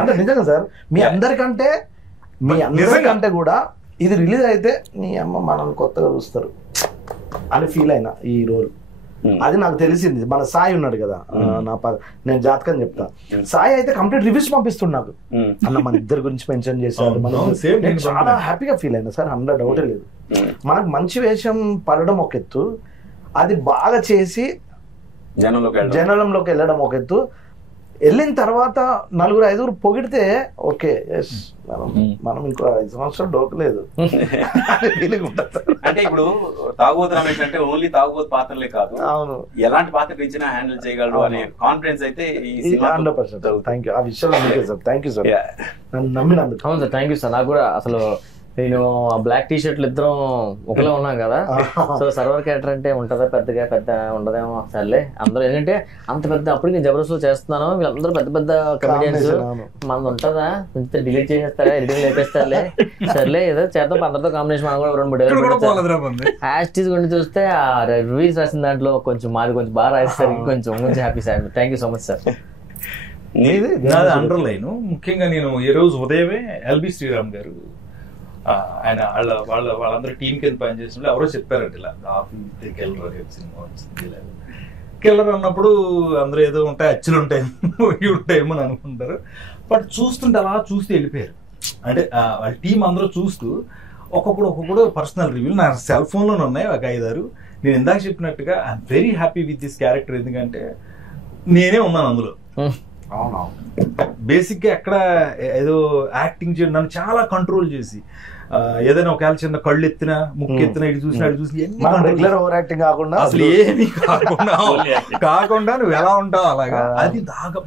అంటే నిజంగా సార్ మీ అందరికంటే కూడా ఇది రిలీజ్ అయితే మీ అమ్మ మనం కొత్తగా చూస్తారు అని ఫీల్ అయినా ఈ రోల్ అది నాకు తెలిసింది. మన సాయి ఉన్నాడు కదా, నేను జాతకం చెప్తా, సాయి అయితే కంప్లీట్ రివ్యూస్ పంపిస్తుండు నాకు, అన్న మన ఇద్దరి గురించి మెన్షన్ చేశారు. నేను చాలా హ్యాపీగా ఫీల్ అయినా సార్, 100 డౌటే లేదు. మనకు మంచి వేషం పడడం ఒక ఎత్తు, అది బాగా చేసి జనంలోకి వెళ్ళడం ఒక ఎత్తు, వెళ్ళిన తర్వాత 4-5 పొగిడితే ఓకే, మనం ఇంకో 5 సంవత్సరాలు డోకలేదు. అంటే ఇప్పుడు తాగుబోతు రమేష్ అంటే ఓన్లీ తాగుబోతు పాత్రలే కాదు, అవును, ఎలాంటి పాత్ర ఇచ్చినా హ్యాండిల్ చేయగలడు అనే కాన్ఫిడెన్స్ అయితే 100%. థ్యాంక్ యూ, ఆ విషయంలో సార్ థ్యాంక్ యూ సార్, నన్ను నమ్మినందుకు. అవును సార్, థ్యాంక్ యూ సార్. నాకు కూడా అసలు నేను బ్లాక్ టీ షర్ట్లు ఇద్దరం ఒకలా ఉన్నాం కదా, సో సర్వర్ క్యారెక్టర్ అంటే ఉంటుందా పెద్ద ఉండదేమో, సర్లే అందరూ ఏంటంటే అంత పెద్ద, అప్పుడు నేను జబర్దస్త్ లో చేస్తున్నాను, వీళ్ళందరూ పెద్ద కమెడియన్స్, మనది ఉంటుందా కొంచెం డిలీట్ చేసేస్తారా, ఎడిటింగ్ లేపేస్తారులే, సర్లే ఏదో చేద్దాం అందరితో కాంబినేషన్, మనం కూడా 2-3 హ్యాష్టీస్ గురించి చూస్తే ఆ రివ్యూస్ రాసిన దాంట్లో కొంచెం మాది కొంచెం బాగా రాస్తారు, కొంచెం happy sir. Thank you so much sir. నాది అండర్లైన్, ముఖ్యంగా నేను ఈ రోజు ఉదయమే ఎల్బి శ్రీరామ్ గారు ఆయన వాళ్ళందరూ టీం కింద పనిచేసినప్పుడు ఎవరో చెప్పారంట, ఇలా కిల్లర్ సినిమా వచ్చింది, కిల్లర్ అన్నప్పుడు అందరూ ఏదో ఉంటాయి, అచ్చులు ఉంటాయేమో అని అనుకుంటారు, బట్ చూస్తుంటే అలా చూస్తూ వెళ్ళిపోయారు. అంటే వాళ్ళ టీం అందరూ చూస్తూ ఒక్కొక్కడు పర్సనల్ రివ్యూలు నా సెల్ ఫోన్లోనే ఉన్నాయి ఒక 5-6. నేను ఇందాక చెప్పినట్టుగా I'm very happy with this character, ఎందుకంటే నేనే ఉన్నాను అందులో. బేసిక్ గా ఎక్కడ ఏదో యాక్టింగ్ చేయడం, నన్ను చాలా కంట్రోల్ చేసి, ఏదైనా ఒకవేళ చిన్న కళ్ళు ఎత్తినా ముక్కు ఎత్తినా ఇటు చూసినా అటు చూసి రెగ్యులర్ ఓవర్ యాక్టింగ్ కాకుండా అసలు ఏమీ కాకుండా నువ్వు ఎలా ఉంటావు అలాగా, అది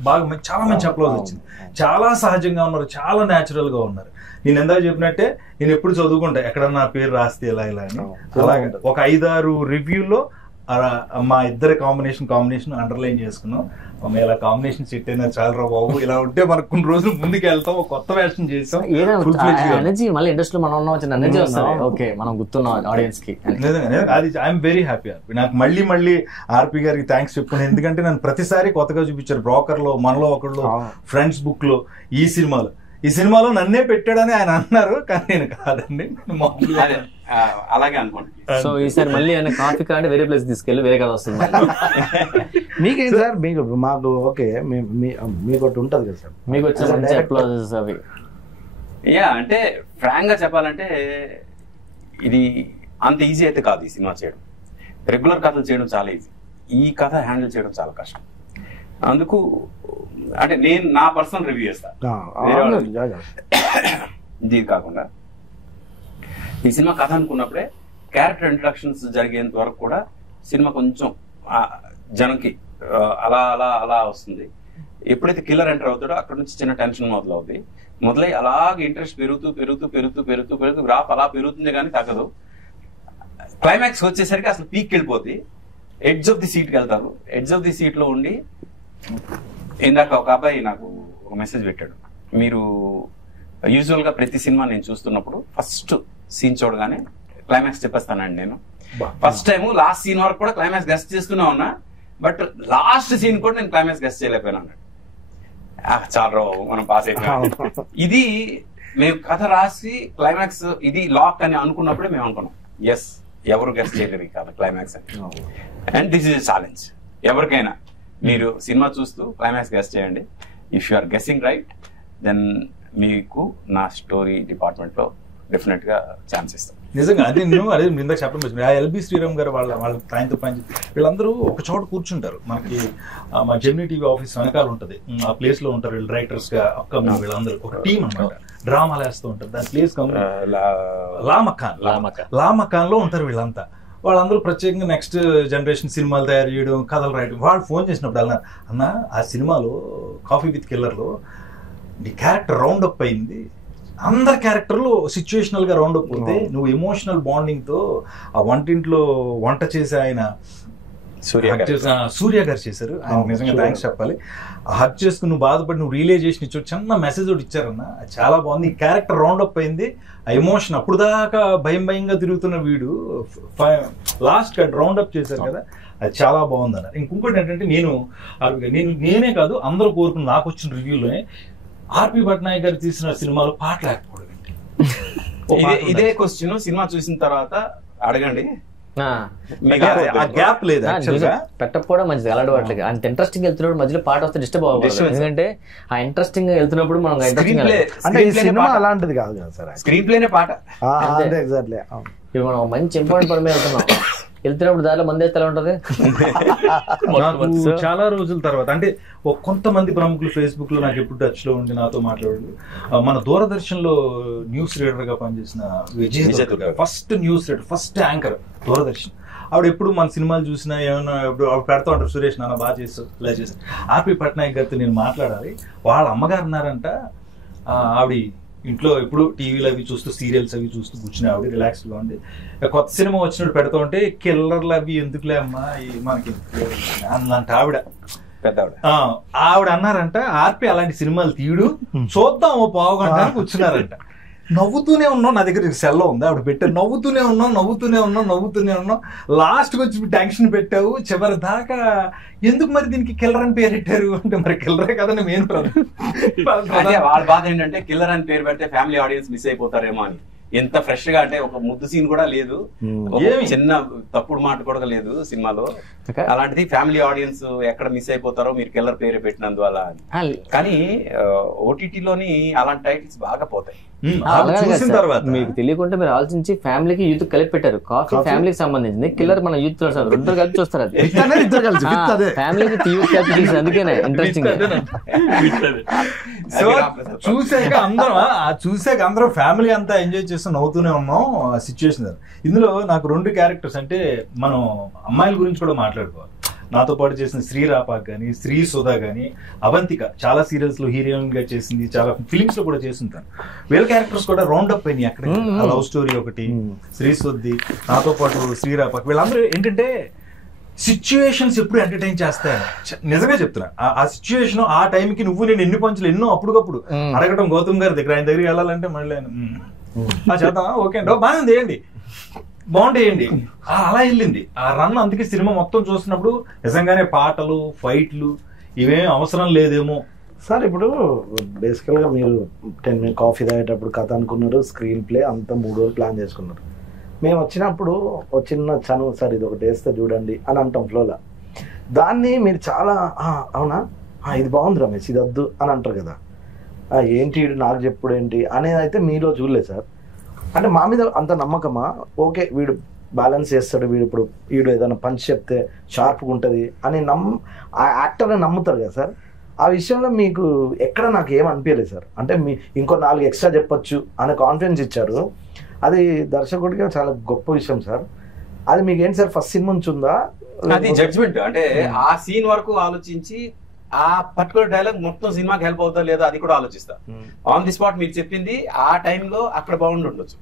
బాగా చాలా మంచి అప్లోజ్ వచ్చింది. చాలా సహజంగా ఉన్నారు, చాలా న్యాచురల్ గా ఉన్నారు. నేను ఎందాక చెప్పినట్టే నేను ఎప్పుడు చదువుకుంటా ఎక్కడన్నా నా పేరు రాస్తే ఇలా అని, అలాగే ఒక 5-6 రివ్యూలో మా ఇద్దరు కాంబినేషన్ అండర్లైన్ చేసుకున్నాం. ఇలా కాంబినేషన్ సెట్ అయినా చాలా బాబు, ఇలా ఉంటే మనకు కొన్ని రోజులు ముందుకు వెళ్తాం, కొత్త వేషన్ చేస్తాం, ఎనర్జీ మళ్ళీ ఇండస్ట్రీలో మనం ఉన్న వచ్చిన ఎనర్జీ వస్తుంది. ఓకే, మనం గుర్తున్నాం ఆడియన్స్ కి. అది ఐఎమ్ వెరీ హ్యాపీ. నాకు మళ్ళీ ఆర్పి గారికి థ్యాంక్స్ చెప్పుకున్నాను, ఎందుకంటే నన్ను ప్రతిసారి కొత్తగా చూపించారు. బ్రోకర్ లో, మనలో ఒకళ్ళు, ఫ్రెండ్స్ బుక్ లో, ఈ సినిమాలో నన్నే పెట్టాడని ఆయన అన్నారు, కానీ నేను కాదండి, అలాగే అనుకోండి. సో ఈసారి మళ్ళీ ఆయన కాఫీ కాంటే వేరే ప్లేస్ తీసుకెళ్ళి వేరే కథ వస్తుంది. మీకేం సార్, మాకు ఓకే, మీకు ఒకటి ఉంటుంది కదా సార్, మీకు వచ్చే మంచి అప్లాజెస్ అవి. అంటే ఫ్రాంక్ గా చెప్పాలంటే ఇది అంత ఈజీ అయితే కాదు. ఈ సినిమా చేయడం, రెగ్యులర్ కథలు చేయడం చాలా ఈజీ, ఈ కథ హ్యాండిల్ చేయడం చాలా కష్టం. అందుకు అంటే నేను నా పర్సనల్ రివ్యూ చేస్తాను. ఇది కాకుండా ఈ సినిమా కథ అనుకున్నప్పుడే క్యారెక్టర్ ఇంట్రడక్షన్స్ జరిగేంత వరకు కూడా సినిమా కొంచెం జనంకి అలా అలా అలా వస్తుంది. ఎప్పుడైతే కిల్లర్ ఎంటర్ అవుతాడో అక్కడ నుంచి చిన్న టెన్షన్ మొదలై అలాగే ఇంట్రెస్ట్ పెరుగుతూ గ్రాఫ్ అలా పెరుగుతుంది కానీ తగ్గదు. క్లైమాక్స్ వచ్చేసరికి అసలు పీక్ వెళ్ళిపోద్ది. ఎడ్జ్ ఆఫ్ ది సీట్కి వెళ్తారు. ఎడ్జ్ ఆఫ్ ది సీట్ లో ఉండి ఇందాక ఒక అబ్బాయి నాకు ఒక మెసేజ్ పెట్టాడు, మీరు యూజువల్ గా ప్రతి సినిమా నేను చూస్తున్నప్పుడు ఫస్ట్ సీన్ చూడగానే క్లైమాక్స్ చెప్పేస్తానండి. నేను ఫస్ట్ టైం లాస్ట్ సీన్ వరకు కూడా క్లైమాక్స్ గెస్ట్ చేస్తూనే ఉన్నా, బట్ లాస్ట్ సీన్ కూడా నేను క్లైమాక్స్ గెస్ట్ చేయలేకపోయినా అన్నాడు. చాలా మనం పాస్ అయిపోయాం. ఇది మేము కథ రాసి క్లైమాక్స్ ఇది లాక్ అని అనుకున్నప్పుడే మేము అనుకున్నాం, ఎస్ ఎవరు గెస్ట్ చేయలేరు కదా క్లైమాక్స్ అని. అండ్ దిస్ ఇస్ ఛాలెంజ్ ఎవరికైనా. మీరు సినిమా చూస్తూ క్లైమాక్స్ గెస్ట్ చేయండి. If you are guessing right then మీకు నా స్టోరీ డిపార్ట్మెంట్ లో డెఫినెట్ గా ఛాన్స్ ఇస్తాం. నిజంగా అదే ఇందాక చెప్పడం ఆ ఎల్బి శ్రీరామ్ గారు వాళ్ళ ఆయనతో పని వీళ్ళందరూ ఒక చోట కూర్చుంటారు. మనకి మా జెమినీ టీవీ ఆఫీస్ వెనకాల ఉంటది, ఆ ప్లేస్ లో ఉంటారు వీళ్ళు రైటర్స్ గా అప్కమింగ్ వీళ్ళందరూ ఒక టీం అన్నమాట. డ్రామాలు వేస్తూ ఉంటారు. దాని ప్లేస్ లామకాన్ లో ఉంటారు వీళ్ళంతా. వాళ్ళందరూ ప్రత్యేకంగా నెక్స్ట్ జనరేషన్ సినిమాలు తయారు చేయడం, కథలు రాయడం. వాళ్ళు ఫోన్ చేసినప్పుడు అన్నారు, అన్న ఆ సినిమాలో కాఫీ విత్ కిల్లర్ లో నీ క్యారెక్టర్ రౌండ్ అప్ అయింది, అందరి క్యారెక్టర్లు సిచ్యువేషనల్ గా రౌండ్ అప్ అవుతాయి, నువ్వు ఎమోషనల్ బాండింగ్ తో ఆ వంటింట్లో వంట చేసే ఆయన సూర్య గారు చేశారు. ఆయన నిజంగా థ్యాంక్స్ చెప్పాలి. హక్ చేసుకుని నువ్వు బాధపడి నువ్వు రియలైజేషన్ ఇచ్చావు, చిన్న మెసేజ్ ఒకటి ఇచ్చారన్న, చాలా బాగుంది. ఈ క్యారెక్టర్ రౌండ్ అప్ అయింది, ఆ ఎమోషన్ అప్పుడు దాకా భయంగా తిరుగుతున్న వీడు లాస్ట్ రౌండ్ అప్ చేశారు కదా, అది చాలా బాగుంది అన్నారు. ఇంకొకటి ఏంటంటే నేనే కాదు అందరూ కోరుకున్న నాకు వచ్చిన రివ్యూలోనే ఆర్పి పట్నాయక్ గారు తీసిన సినిమాలో పాటలు లేకపోవడం. ఇదే క్వశ్చన్ సినిమా చూసిన తర్వాత అడగండి, ఆ గ్యాప్ లేదు పెట్టకపోవడం మంచిది అలాంటి వాటికి. అంత ఇంట్రెస్టింగ్ వెళ్తున్నప్పుడు మధ్యలో పాట వస్తే డిస్టర్బ్ అవ్వదు, ఎందుకంటే ఆ ఇంట్రెస్టింగ్ వెళ్తున్నప్పుడు మనం అంటే ఈ సినిమా అలాంటిది కాదు కదా సార్, స్క్రీన్ ప్లేనే పాట. ఎగ్జాక్ట్లీ. ఇప్పుడు మనం మంచి ఇంపార్టెంట్ పని మీద వెళ్తున్నాం, వెళ్తున్నప్పుడు దారిలో మంది ఎత్తలా ఉంటది. చాలా రోజుల తర్వాత అంటే కొంతమంది ప్రముఖులు ఫేస్బుక్ లో నాకు ఎప్పుడు టచ్ లో ఉండి నాతో మాట్లాడారు. మన దూరదర్శన్ లో న్యూస్ రీడర్ గా పనిచేసిన Vijay, first news reader, first anchor Doordarshan. ఆవిడ ఎప్పుడు మన సినిమాలు చూసినా ఏమైనా ఆవిడ పెడతా ఉంటారు, సురేష్ నాన్న బాగా చేస్తారు ఇలా చేస్తారు. ఆర్పి పట్నాయక్ గారితో నేను మాట్లాడాలి, వాళ్ళ అమ్మగారు ఉన్నారంట. ఆవిడ ఇంట్లో ఎప్పుడు టీవీలు అవి చూస్తూ సీరియల్స్ అవి చూస్తూ కూర్చుని ఆవిడ రిలాక్స్గా ఉంది. కొత్త సినిమా వచ్చినట్టు పెడతా ఉంటే కిల్లర్లు అవి ఎందుకులే అమ్మా మనకి అన్నంట ఆవిడ, పెద్ద ఆవిడ అన్నారంట ఆర్పి అలాంటి సినిమాలు తీయడు, చూద్దాం ఓ పావు గంట కూర్చున్నారంట. నవ్వుతూనే ఉన్నాం, నా దగ్గర సెల్లో ఉంది ఆవిడ పెట్టారు, నవ్వుతూనే ఉన్నాం. లాస్ట్కి వచ్చి టెన్షన్ పెట్టావు చివరి దాకా, ఎందుకు మరి దీనికి కిల్లర్ అని పేరు పెట్టారు అంటే మరి కిల్లరే కదా మెయిన్ ప్రాబ్లం. వాళ్ళ బాధ ఏంటంటే కిల్లర్ అని పేరు పెడితే ఫ్యామిలీ ఆడియన్స్ మిస్ అయిపోతారేమో అని. ఎంత ఫ్రెష్ గా అంటే ఒక ముద్దు సీన్ కూడా లేదు, చిన్న తప్పుడు మాట కూడా లేదు సినిమాలో. అలాంటిది ఫ్యామిలీ ఆడియన్స్ ఎక్కడ మిస్ అయిపోతారో మీరు కిల్లర్ పేరు పెట్టినందువల్ల. కానీ ఓటీటీలోని అలాంటి టైటిల్స్ బాగా పోతాయి. చూసిన తర్వాత మీకు తెలియకుండా మీరు ఆలోచించి ఫ్యామిలీకి యూత్ కలిపి పెట్టారు. కాఫీ ఫ్యామిలీకి సంబంధించింది, కిల్లర్ మన యూత్ రెండు కలిపి చూస్తారు. అది ఫ్యామిలీకి యూత్ కలిపి చూసారు, అందుకేనే ఇంట్రెస్టింగ్. చూసాక అందరం ఫ్యామిలీ అంతా ఎంజాయ్ చేస్తూ నవ్వుతూనే ఉన్నాం ఆ సిచ్యువేషన్. ఇందులో నాకు 2 క్యారెక్టర్స్ అంటే మనం అమ్మాయిల గురించి కూడా మాట్లాడుకోవాలి. నాతో పాటు చేసిన శ్రీ రాపాక్ కానీ, శ్రీ సుధా కానీ, అవంతిక చాలా సీరియల్స్ లో హీరోయిన్ గా చేసింది, చాలా ఫిలిమ్స్ లో కూడా చేస్తుంటాను. వీళ్ళ క్యారెక్టర్స్ కూడా రౌండ్ అప్ అయినాయి అక్కడ. లవ్ స్టోరీ ఒకటి, శ్రీ సుద్ది, నాతో పాటు శ్రీ రాపాక్, వీళ్ళందరూ ఏంటంటే సిచ్యువేషన్స్ ఎప్పుడు ఎంటర్టైన్ చేస్తాయని నిజంగా చెప్తున్నా. ఆ సిచ్యువేషన్ ఆ టైంకి నువ్వు నేను ఎన్ని పంచులు ఎన్నో అప్పుడుకప్పుడు అడగటం గౌతమ్ గారి దగ్గర, ఆయన దగ్గరికి వెళ్ళాలంటే మళ్ళీ చేద్దామా ఓకే అండి బాగుంది వేయండి బాగుంటాయండి అలా వెళ్ళింది ఆ రన్. అందుకే సినిమా మొత్తం చూసినప్పుడు నిజంగానే పాటలు ఫైట్లు ఇవేం అవసరం లేదేమో సార్. ఇప్పుడు బేసికల్ గా మీరు 10 minutes కాఫీ తాగేటప్పుడు కథ అనుకున్నారు, స్క్రీన్ ప్లే అంతా 3 రోజులు ప్లాన్ చేసుకున్నారు. మేము వచ్చినప్పుడు ఒక చిన్న చనువు సార్ ఇది ఒకటి వేస్తే చూడండి అని అంటాం ఫ్లోలో. దాన్ని మీరు చాలా అవునా ఇది బాగుంది రమేష్ ఇది వద్దు అని అంటారు కదా. ఏంటి నాకు చెప్పుడు ఏంటి అనేది అయితే మీలో చూడలేదు సార్. అంటే మా మీద అంత నమ్మకమా? ఓకే వీడు బ్యాలెన్స్ చేస్తాడు, వీడు ఏదైనా పంచ్ చెప్తే షార్ప్గా ఉంటుంది అని ఆ యాక్టర్ని నమ్ముతారు కదా సార్. ఆ విషయంలో మీకు ఎక్కడ నాకు ఏం అనిపించలేదు సార్. అంటే ఇంకో 4 ఎక్స్ట్రా చెప్పొచ్చు అనే కాన్ఫిడెన్స్ ఇచ్చారు. అది దర్శకుడిగా చాలా గొప్ప విషయం సార్. అది మీకు ఏంటి సార్ ఫస్ట్ సినిమా నుంచి ఉందా? అది జడ్జ్మెంట్ అంటే ఆ సీన్ వరకు ఆలోచించి ఆ పర్టికులర్ డైలాగ్ మొత్తం సినిమాకి హెల్ప్ అవుతా లేదా అది కూడా ఆలోచిస్తా. ఆన్ ది స్పాట్ మీరు చెప్పింది ఆ టైంలో అక్కడ బాగుండి ఉండొచ్చు,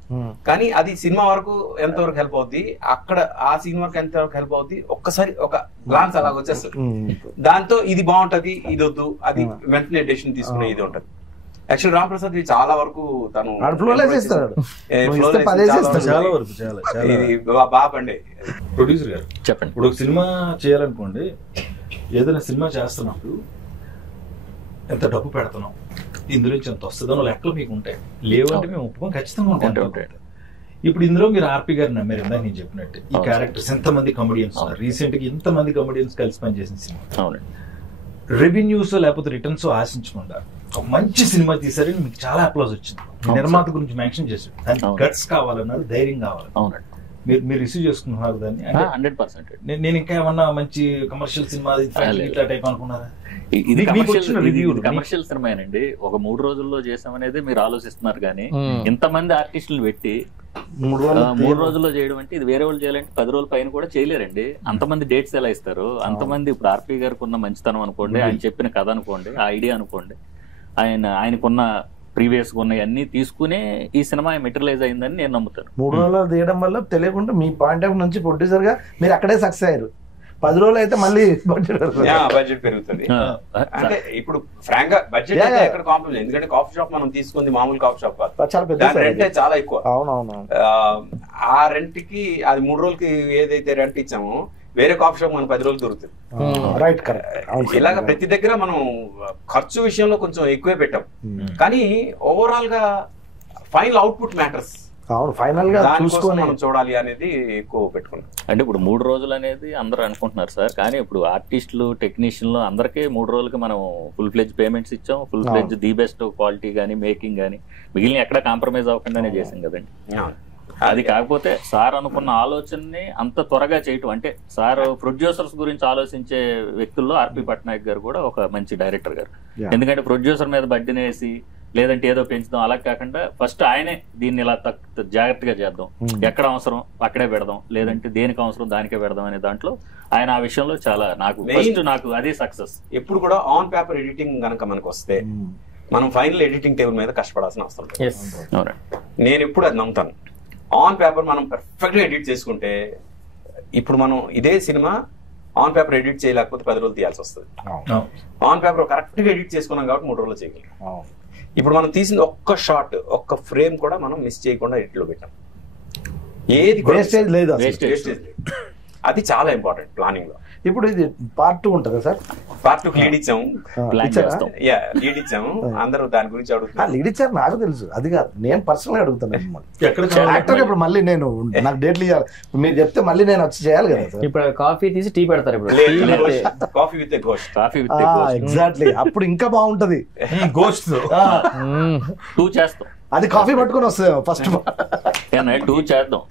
కానీ అది సినిమా వరకు ఎంతవరకు హెల్ప్ అవుద్ది, అక్కడ ఆ సీన్ వరకు ఎంతవరకు హెల్ప్ అవుద్ది ఒక్కసారి ఒక గ్లాన్స్ అలాగ వచ్చేస్తుంది. దాంతో ఇది బాగుంటది ఇది వద్దు అది వెంటనే డెసిషన్ తీసుకునే ఇది ఉంటది. యాక్చువల్ రామ్ ప్రసాద్ చాలా వరకు తను బాబండి. ప్రొడ్యూసర్ గారు చెప్పండి, ఇప్పుడు ఒక సినిమా చేయాలనుకోండి, ఏదైనా సినిమా చేస్తున్నప్పుడు ఎంత డబ్బు పెడుతున్నాం, ఇందులో నుంచి ఎంత వస్తుందో లెక్కలు మీకు ఉంటాయి. లేవంటే మేము ఒప్పుకొని ఖచ్చితంగా ఉంటాయి. ఇప్పుడు ఇందులో మీరు ఆర్పి గారు నమ్మారు, ఇందాక నేను చెప్పినట్టు ఈ క్యారెక్టర్స్ ఎంతమంది కమెడియన్స్ ఉన్నారు, రీసెంట్ గా ఇంతమంది కమెడియన్స్ కలిసి పనిచేసిన సినిమా. రెవెన్యూస్ లేకపోతే రిటర్న్స్ ఆశించకుండా ఒక మంచి సినిమా తీసారని మీకు చాలా అప్లాజ్ వచ్చింది. నిర్మాత గురించి మెన్షన్ చేశారు, దానికి గట్స్ కావాలన్నారు, ధైర్యం కావాలి. మీరు రిసీవ్ చేసుకుంటున్నారు దాన్ని? 100%. నేను ఇంకా ఏమన్నా మంచి కమర్షియల్ సినిమా ఇట్లా టైప్ అనుకున్నారా? ఇది కమర్షియల్ సినిమానండి. ఒక 3 రోజుల్లో చేసామనేది మీరు ఆలోచిస్తున్నారు, కానీ ఇంతమంది ఆర్టిస్టులు పెట్టి 3 రోజుల్లో చేయడం అంటే ఇది వేరే వాళ్ళు చేయాలంటే 10 రోజుల పైన కూడా చేయలేరండి. అంతమంది డేట్స్ ఎలా ఇస్తారు? అంతమంది ఇప్పుడు ఆర్పి గారికి ఉన్న మంచితనం అనుకోండి, ఆయన చెప్పిన కథ అనుకోండి, ఆ ఐడియా అనుకోండి, ఆయనకున్న ప్రీవియస్ ఉన్నవన్నీ తీసుకునే ఈ సినిమా మెటీరియలైజ్ అయిందని నేను నమ్ముతాను. 3 రోజులు తీయడం వల్ల తెలియకుండా మీ పాయింట్ ఆఫ్ నుంచి ప్రొడ్యూసర్ గా మీరు అక్కడే సక్సెస్ అయ్యారు. 10 రోజులు అయితే మళ్ళీ బడ్జెట్ పెరుగుతుంది. అంటే ఇప్పుడు ఫ్రాంక్ గా బడ్జెట్ ఎక్కడ కాంప్రమైజ్, ఎందుకంటే కాఫీ షాప్ మనం తీసుకుంది మామూలు కాఫీ షాప్ కాదు, చాలా పెద్ద రెంట్ చాలా ఎక్కువ. అవునవును. ఆ రెంట్ కి అది 3 రోజులకి ఏదైతే రెంట్ ఇచ్చామో వేరే కాఫీ షాప్ మనం 10 రోజులు దొరుకుతుంది. Right, correct. ఇలాగ ప్రతి దగ్గర మనం ఖర్చు విషయంలో కొంచెం ఎక్కువే పెట్టాం, కానీ ఓవరాల్ గా ఫైనల్ అవుట్పుట్ మ్యాటర్స్. అవును ఫైనల్ గా దానికోసం చూసుకొని మనం చూడాలి అనేది ఎక్కువ పెట్టుకున్నాం. అంటే ఇప్పుడు 3 రోజులు అనేది అందరూ అనుకుంటున్నారు సార్, కానీ ఇప్పుడు ఆర్టిస్టులు టెక్నీషియన్లు అందరికీ 3 రోజులకి మనం ఫుల్ ఫ్లెడ్జ్ పేమెంట్స్ ఇచ్చాం, full fledged the best quality కానీ మేకింగ్ కానీ మిగిలిన ఎక్కడ కాంప్రమైజ్ అవ్వకుండానే చేసాం కదండి. అది కాకపోతే సార్ అనుకున్న ఆలోచనని అంత త్వరగా చేయటం, అంటే సార్ ప్రొడ్యూసర్స్ గురించి ఆలోచించే వ్యక్తుల్లో ఆర్పి పట్నాయక్ గారు కూడా ఒక మంచి డైరెక్టర్ గారు. ఎందుకంటే ప్రొడ్యూసర్ మీద బడ్డీనేసి లేదంటే ఏదో పెంచుదాం అలా కాకుండా ఫస్ట్ ఆయనే దీన్ని ఇలా జాగ్రత్తగా చేద్దాం, ఎక్కడ అవసరం అక్కడే పెడదాం, లేదంటే దేనికి అవసరం దానికే పెడదాం అనే దాంట్లో ఆయన ఆ విషయంలో చాలా నాకు అదే సక్సెస్. ఎప్పుడు కూడా ఆన్ పేపర్ ఎడిటింగ్ గనక మనకు వస్తే మనం ఫైనల్ ఎడిటింగ్ టేబుల్ మీద కష్టపడాల్సిన అవసరం లేదు. నేను ఎప్పుడు అది నమ్ముతాను. ఆన్ పేపర్ మనం పర్ఫెక్ట్ గా ఎడిట్ చేసుకుంటే, ఇప్పుడు మనం ఇదే సినిమా ఆన్ పేపర్ ఎడిట్ చేయలేకపోతే 10 రోజులు తీయాల్సి వస్తుంది. ఆన్ పేపర్ కరెక్ట్ గా ఎడిట్ చేసుకున్నాం కాబట్టి 3 రోజులు చేయగలం. ఇప్పుడు మనం తీసింది ఒక్క షాట్, ఒక్క ఫ్రేమ్ కూడా మనం మిస్ చేయకుండా ఎడిట్ లో పెట్టాం. ఏది వేస్టేజ్ లేదు, అది చాలా ఇంపార్టెంట్ ప్లానింగ్ లో. ఇప్పుడు ఇది పార్ట్ 2 ఉంటుందా సార్? పార్ట్ 2 లీడ్ ఇచ్చాము, లీడ్ ఇచ్చాము. అందరూ దాని గురించి అడుగుతున్నారు. లీడ్ ఇచ్చారు నాకు తెలుసు, అది కాదు నేను పర్సనల్ గా అడుగుతాను. యాక్టర్ ఇప్పుడు మళ్ళీ నేను నాకు డేట్లు ఇవ్వాలి, మీరు చెప్తే మళ్ళీ నేను వచ్చి చేయాలి కదా సార్. ఇప్పుడు కాఫీ తీసి టీ పెడతారు, కాఫీ విత్ గోస్ట్. ఎగ్జాక్ట్లీ, అప్పుడు ఇంకా బాగుంటది. గోస్ట్ 2 చేస్తాం, అది కాఫీ పట్టుకొని వస్తుంది ఫస్ట్ 2 చేద్దాం.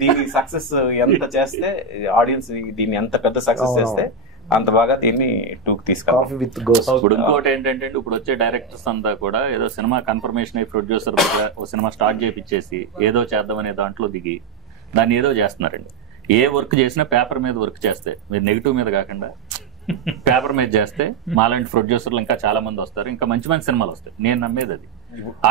దీని సక్సెస్ ఎంత చేస్తే ఆడియన్స్ దీన్ని ఎంత పెద్ద సక్సెస్ చేస్తే అంత బాగా దీన్ని 2కి తీసుకెళ్తాం. ఇప్పుడు ఇంకోటి ఏంటంటే ఇప్పుడు వచ్చే డైరెక్టర్స్ అంతా కూడా ఏదో సినిమా కన్ఫర్మేషన్ అయ్యి ప్రొడ్యూసర్ దగ్గర ఒక సినిమా స్టార్ట్ చేయించేసి ఏదో చేద్దామనే దాంట్లో దిగి దాన్ని ఏదో చేస్తున్నారండి. ఏ వర్క్ చేసినా పేపర్ మీద వర్క్ చేస్తే, మీరు నెగిటివ్ మీద కాకుండా పేపర్ మీద చేస్తే మాలాంటి ప్రొడ్యూసర్లు ఇంకా చాలా మంది వస్తారు, ఇంకా మంచి మంచి సినిమాలు వస్తాయి. నేను నమ్మేది అది.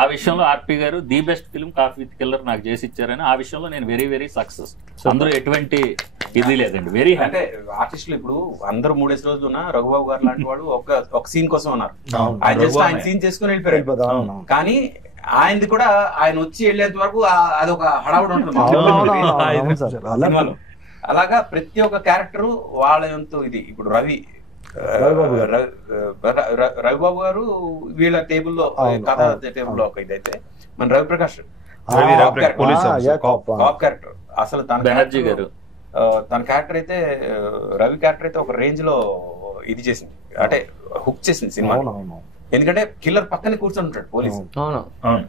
ఆ విషయంలో ఆర్పి గారు the best film coffee with killer నాకు చేసి ఇచ్చారని ఆ విషయంలో నేను వెరీ వెరీ సక్సెస్. అందులో ఎటువంటి ఇది లేదండి, వెరీ అంటే ఆర్టిస్టులు ఇప్పుడు అందరూ 3 రోజులు ఉన్న రఘుబాబు గారు లాంటి వాడు ఒక సీన్ కోసం ఉన్నారు, ఆయన జస్ట్ ఆయన సీన్ చేసుకుని వెళ్ళిపోయారు. కానీ ఆయనది కూడా ఆయన వచ్చి వెళ్ళేంత వరకు అదొక హడావుడు ఉంటుంది సినిమాలో. అలాగా ప్రతి ఒక్క క్యారెక్టర్ వాళ్ళ ఎంతో ఇది. ఇప్పుడు రవిబాబు గారు వీళ్ళ టేబుల్లో కథ టేబుల్లో ఒక ఇదైతే మన రవిప్రకాష్ కాప్ క్యారెక్టర్ అసలు తన క్యారెక్టర్ అయితే రవి క్యారెక్టర్ అయితే ఒక రేంజ్ లో ఇది చేసింది, అంటే హుక్ చేసింది సినిమా. ఎందుకంటే కిల్లర్ పక్కనే కూర్చుంటాడు పోలీస్,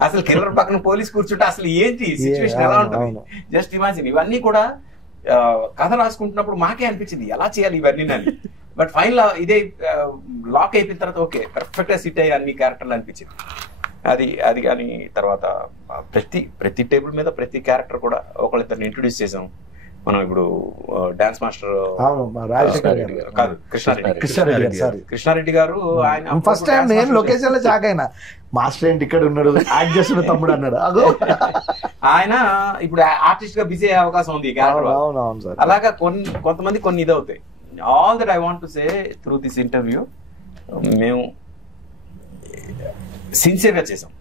అసలు కిల్లర్ పక్కన పోలీస్ కూర్చుంటే అసలు ఏంటి సిచ్యువేషన్ ఎలా ఉంటుంది జస్ట్ ఇమాజిన్. ఇవన్నీ కూడా కథ రాసుకుంటున్నప్పుడు మాకే అనిపించింది ఎలా చేయాలి ఇవన్నీ అని. బట్ ఫైనల్ ఇదే లాక్ అయిపోయిన తర్వాత ఓకే పర్ఫెక్ట్ గా సిట్ అయ్యి అన్ని క్యారెక్టర్లు అనిపించింది. అది కానీ తర్వాత ప్రతి టేబుల్ మీద ప్రతి క్యారెక్టర్ కూడా ఒకళ్ళిద్దరిని ఇంట్రొడ్యూస్ చేసాం మనం. ఇప్పుడు డాన్స్ మాస్టర్ కాదు కృష్ణారెడ్డి గారు, ఆయన ఫస్ట్ టైం నేను లొకేషన్ లో షాక్ అయినా, మాస్టర్ ఏంటి ఇక్కడ ఉన్నాడు, యాక్ట్ చేస్తున్న తమ్ముడు అన్నాడు. ఆయన ఇప్పుడు ఆర్టిస్ట్ గా బిజీ అయ్యే అవకాశం ఉంది. అలాగా కొంతమంది కొన్ని ఇదవుతాయి. All that I want to say through this interview, మేము సిన్సియర్ గా చేసాం.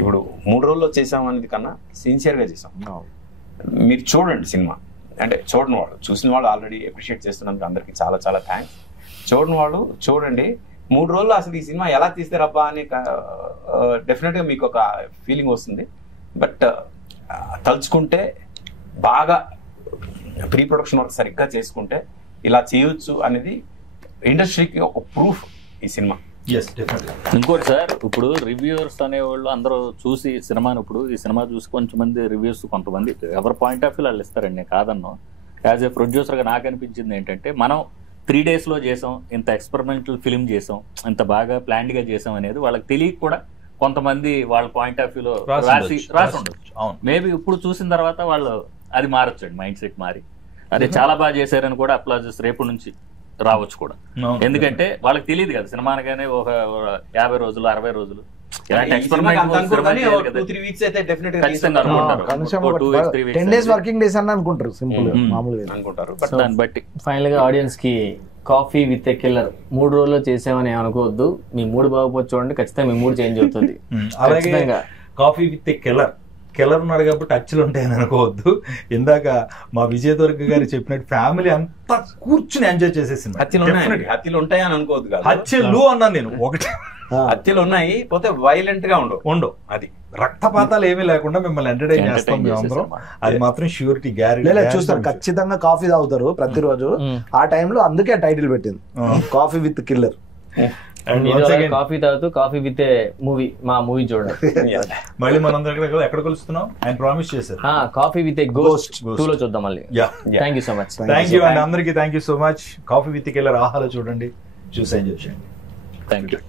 ఇప్పుడు 3 రోజుల్లో చేసాం అనేది కన్నా సిన్సియర్ గా చేసాం. మీరు చూడండి సినిమా, అంటే చూడని వాళ్ళు, చూసిన వాళ్ళు ఆల్రెడీ అప్రిషియేట్ చేస్తున్నందుకు అందరికి చాలా చాలా థ్యాంక్స్. చూడని వాళ్ళు చూడండి, 3 రోజుల్లో అసలు ఈ సినిమా ఎలా తీస్తారబ్బా అని డెఫినెట్ గా మీకు ఒక ఫీలింగ్ వస్తుంది. బట్ తలుచుకుంటే బాగా ప్రీ ప్రొడక్షన్ వర్క్ సరిగ్గా చేసుకుంటే ఇలా చేయొచ్చు అనేది ఇండస్ట్రీకి ఒక ప్రూఫ్ ఈ సినిమా. ఇంకోటి సార్, ఇప్పుడు రివ్యూవర్స్ అనేవాళ్ళు అందరూ చూసి సినిమాను, ఇప్పుడు ఈ సినిమా చూసి కొంచెం మంది రివ్యూస్ కొంతమంది ఎవరి పాయింట్ ఆఫ్ వ్యూ వాళ్ళు ఇస్తారండి, నేను కాదన్నా. యాజ్ ఏ ప్రొడ్యూసర్గా నాకు అనిపించింది ఏంటంటే, మనం 3 days లో చేసాం, ఇంత ఎక్స్పెరిమెంటల్ ఫిల్మ్ చేసాం, ఇంత బాగా ప్లాన్డ్గా చేసాం అనేది వాళ్ళకి తెలియక కూడా కొంతమంది వాళ్ళ పాయింట్ ఆఫ్ వ్యూలో రాసి ఉండొచ్చు. మేబీ ఇప్పుడు చూసిన తర్వాత వాళ్ళు అది మారొచ్చండి, మైండ్ సెట్ మారి అదే చాలా బాగా చేశారని కూడా అప్లాజెస్ రేపు నుంచి రావచ్చు కూడా. ఎందుకంటే వాళ్ళకి తెలియదు కదా సినిమా అనగానే ఒక 50 రోజులు 60 రోజులు ఫైనల్ గా ఆడియన్స్ కి కాఫీ విత్ ఎ కిల్లర్ 3 రోజుల్లో చేసామని అనుకోవద్దు. మీ మూడు బాగోపోతే చూడండి, ఖచ్చితంగా మీ మూడు చేంజ్ అవుతుంది. అలాగే coffee with a killer killer ఉన్నాడు కాబట్టి హత్యలు ఉంటాయని అనుకోవద్దు. ఇందాక మా విజయ్ దుర్గ గారు చెప్పినట్టు ఫ్యామిలీ అంతా కూర్చుని ఎంజాయ్ చేసేసింది. హత్యలు ఉంటాయని అనుకోవద్దు కదా, హత్యలు అన్నాను నేను. ఒకటి హత్యలు ఉన్నాయి, పోతే వైలెంట్ గా ఉండవు. అది రక్తపాతాలు ఏమీ లేకుండా మిమ్మల్ని ఎంటర్టైన్ చేస్తాం మేమందరం. అది మాత్రం ష్యూరిటీ గ్యారెంటీ. చూస్తారు ఖచ్చితంగా కాఫీ తాగుతారు ప్రతిరోజు. ఆ టైంలో అందుకే టైటిల్ పెట్టింది కాఫీ విత్ కిల్లర్. కాఫీ తాగుతూ కాఫీ విత్ మూవీ, మా మూవీ చూడండి. మళ్ళీ మనం ఎక్కడ కలుస్తున్నాం ఆయన ప్రామిస్ చేశారు. కాఫీ విత్ గోస్ట్ 2 లో చూద్దాం మళ్ళీ. Thank you so much. Thank you అండి అందరికి. Thank you so much. Coffee with killer ఆహాలో చూడండి, చూసి ఎంజాయ్ చేయండి. Thank you.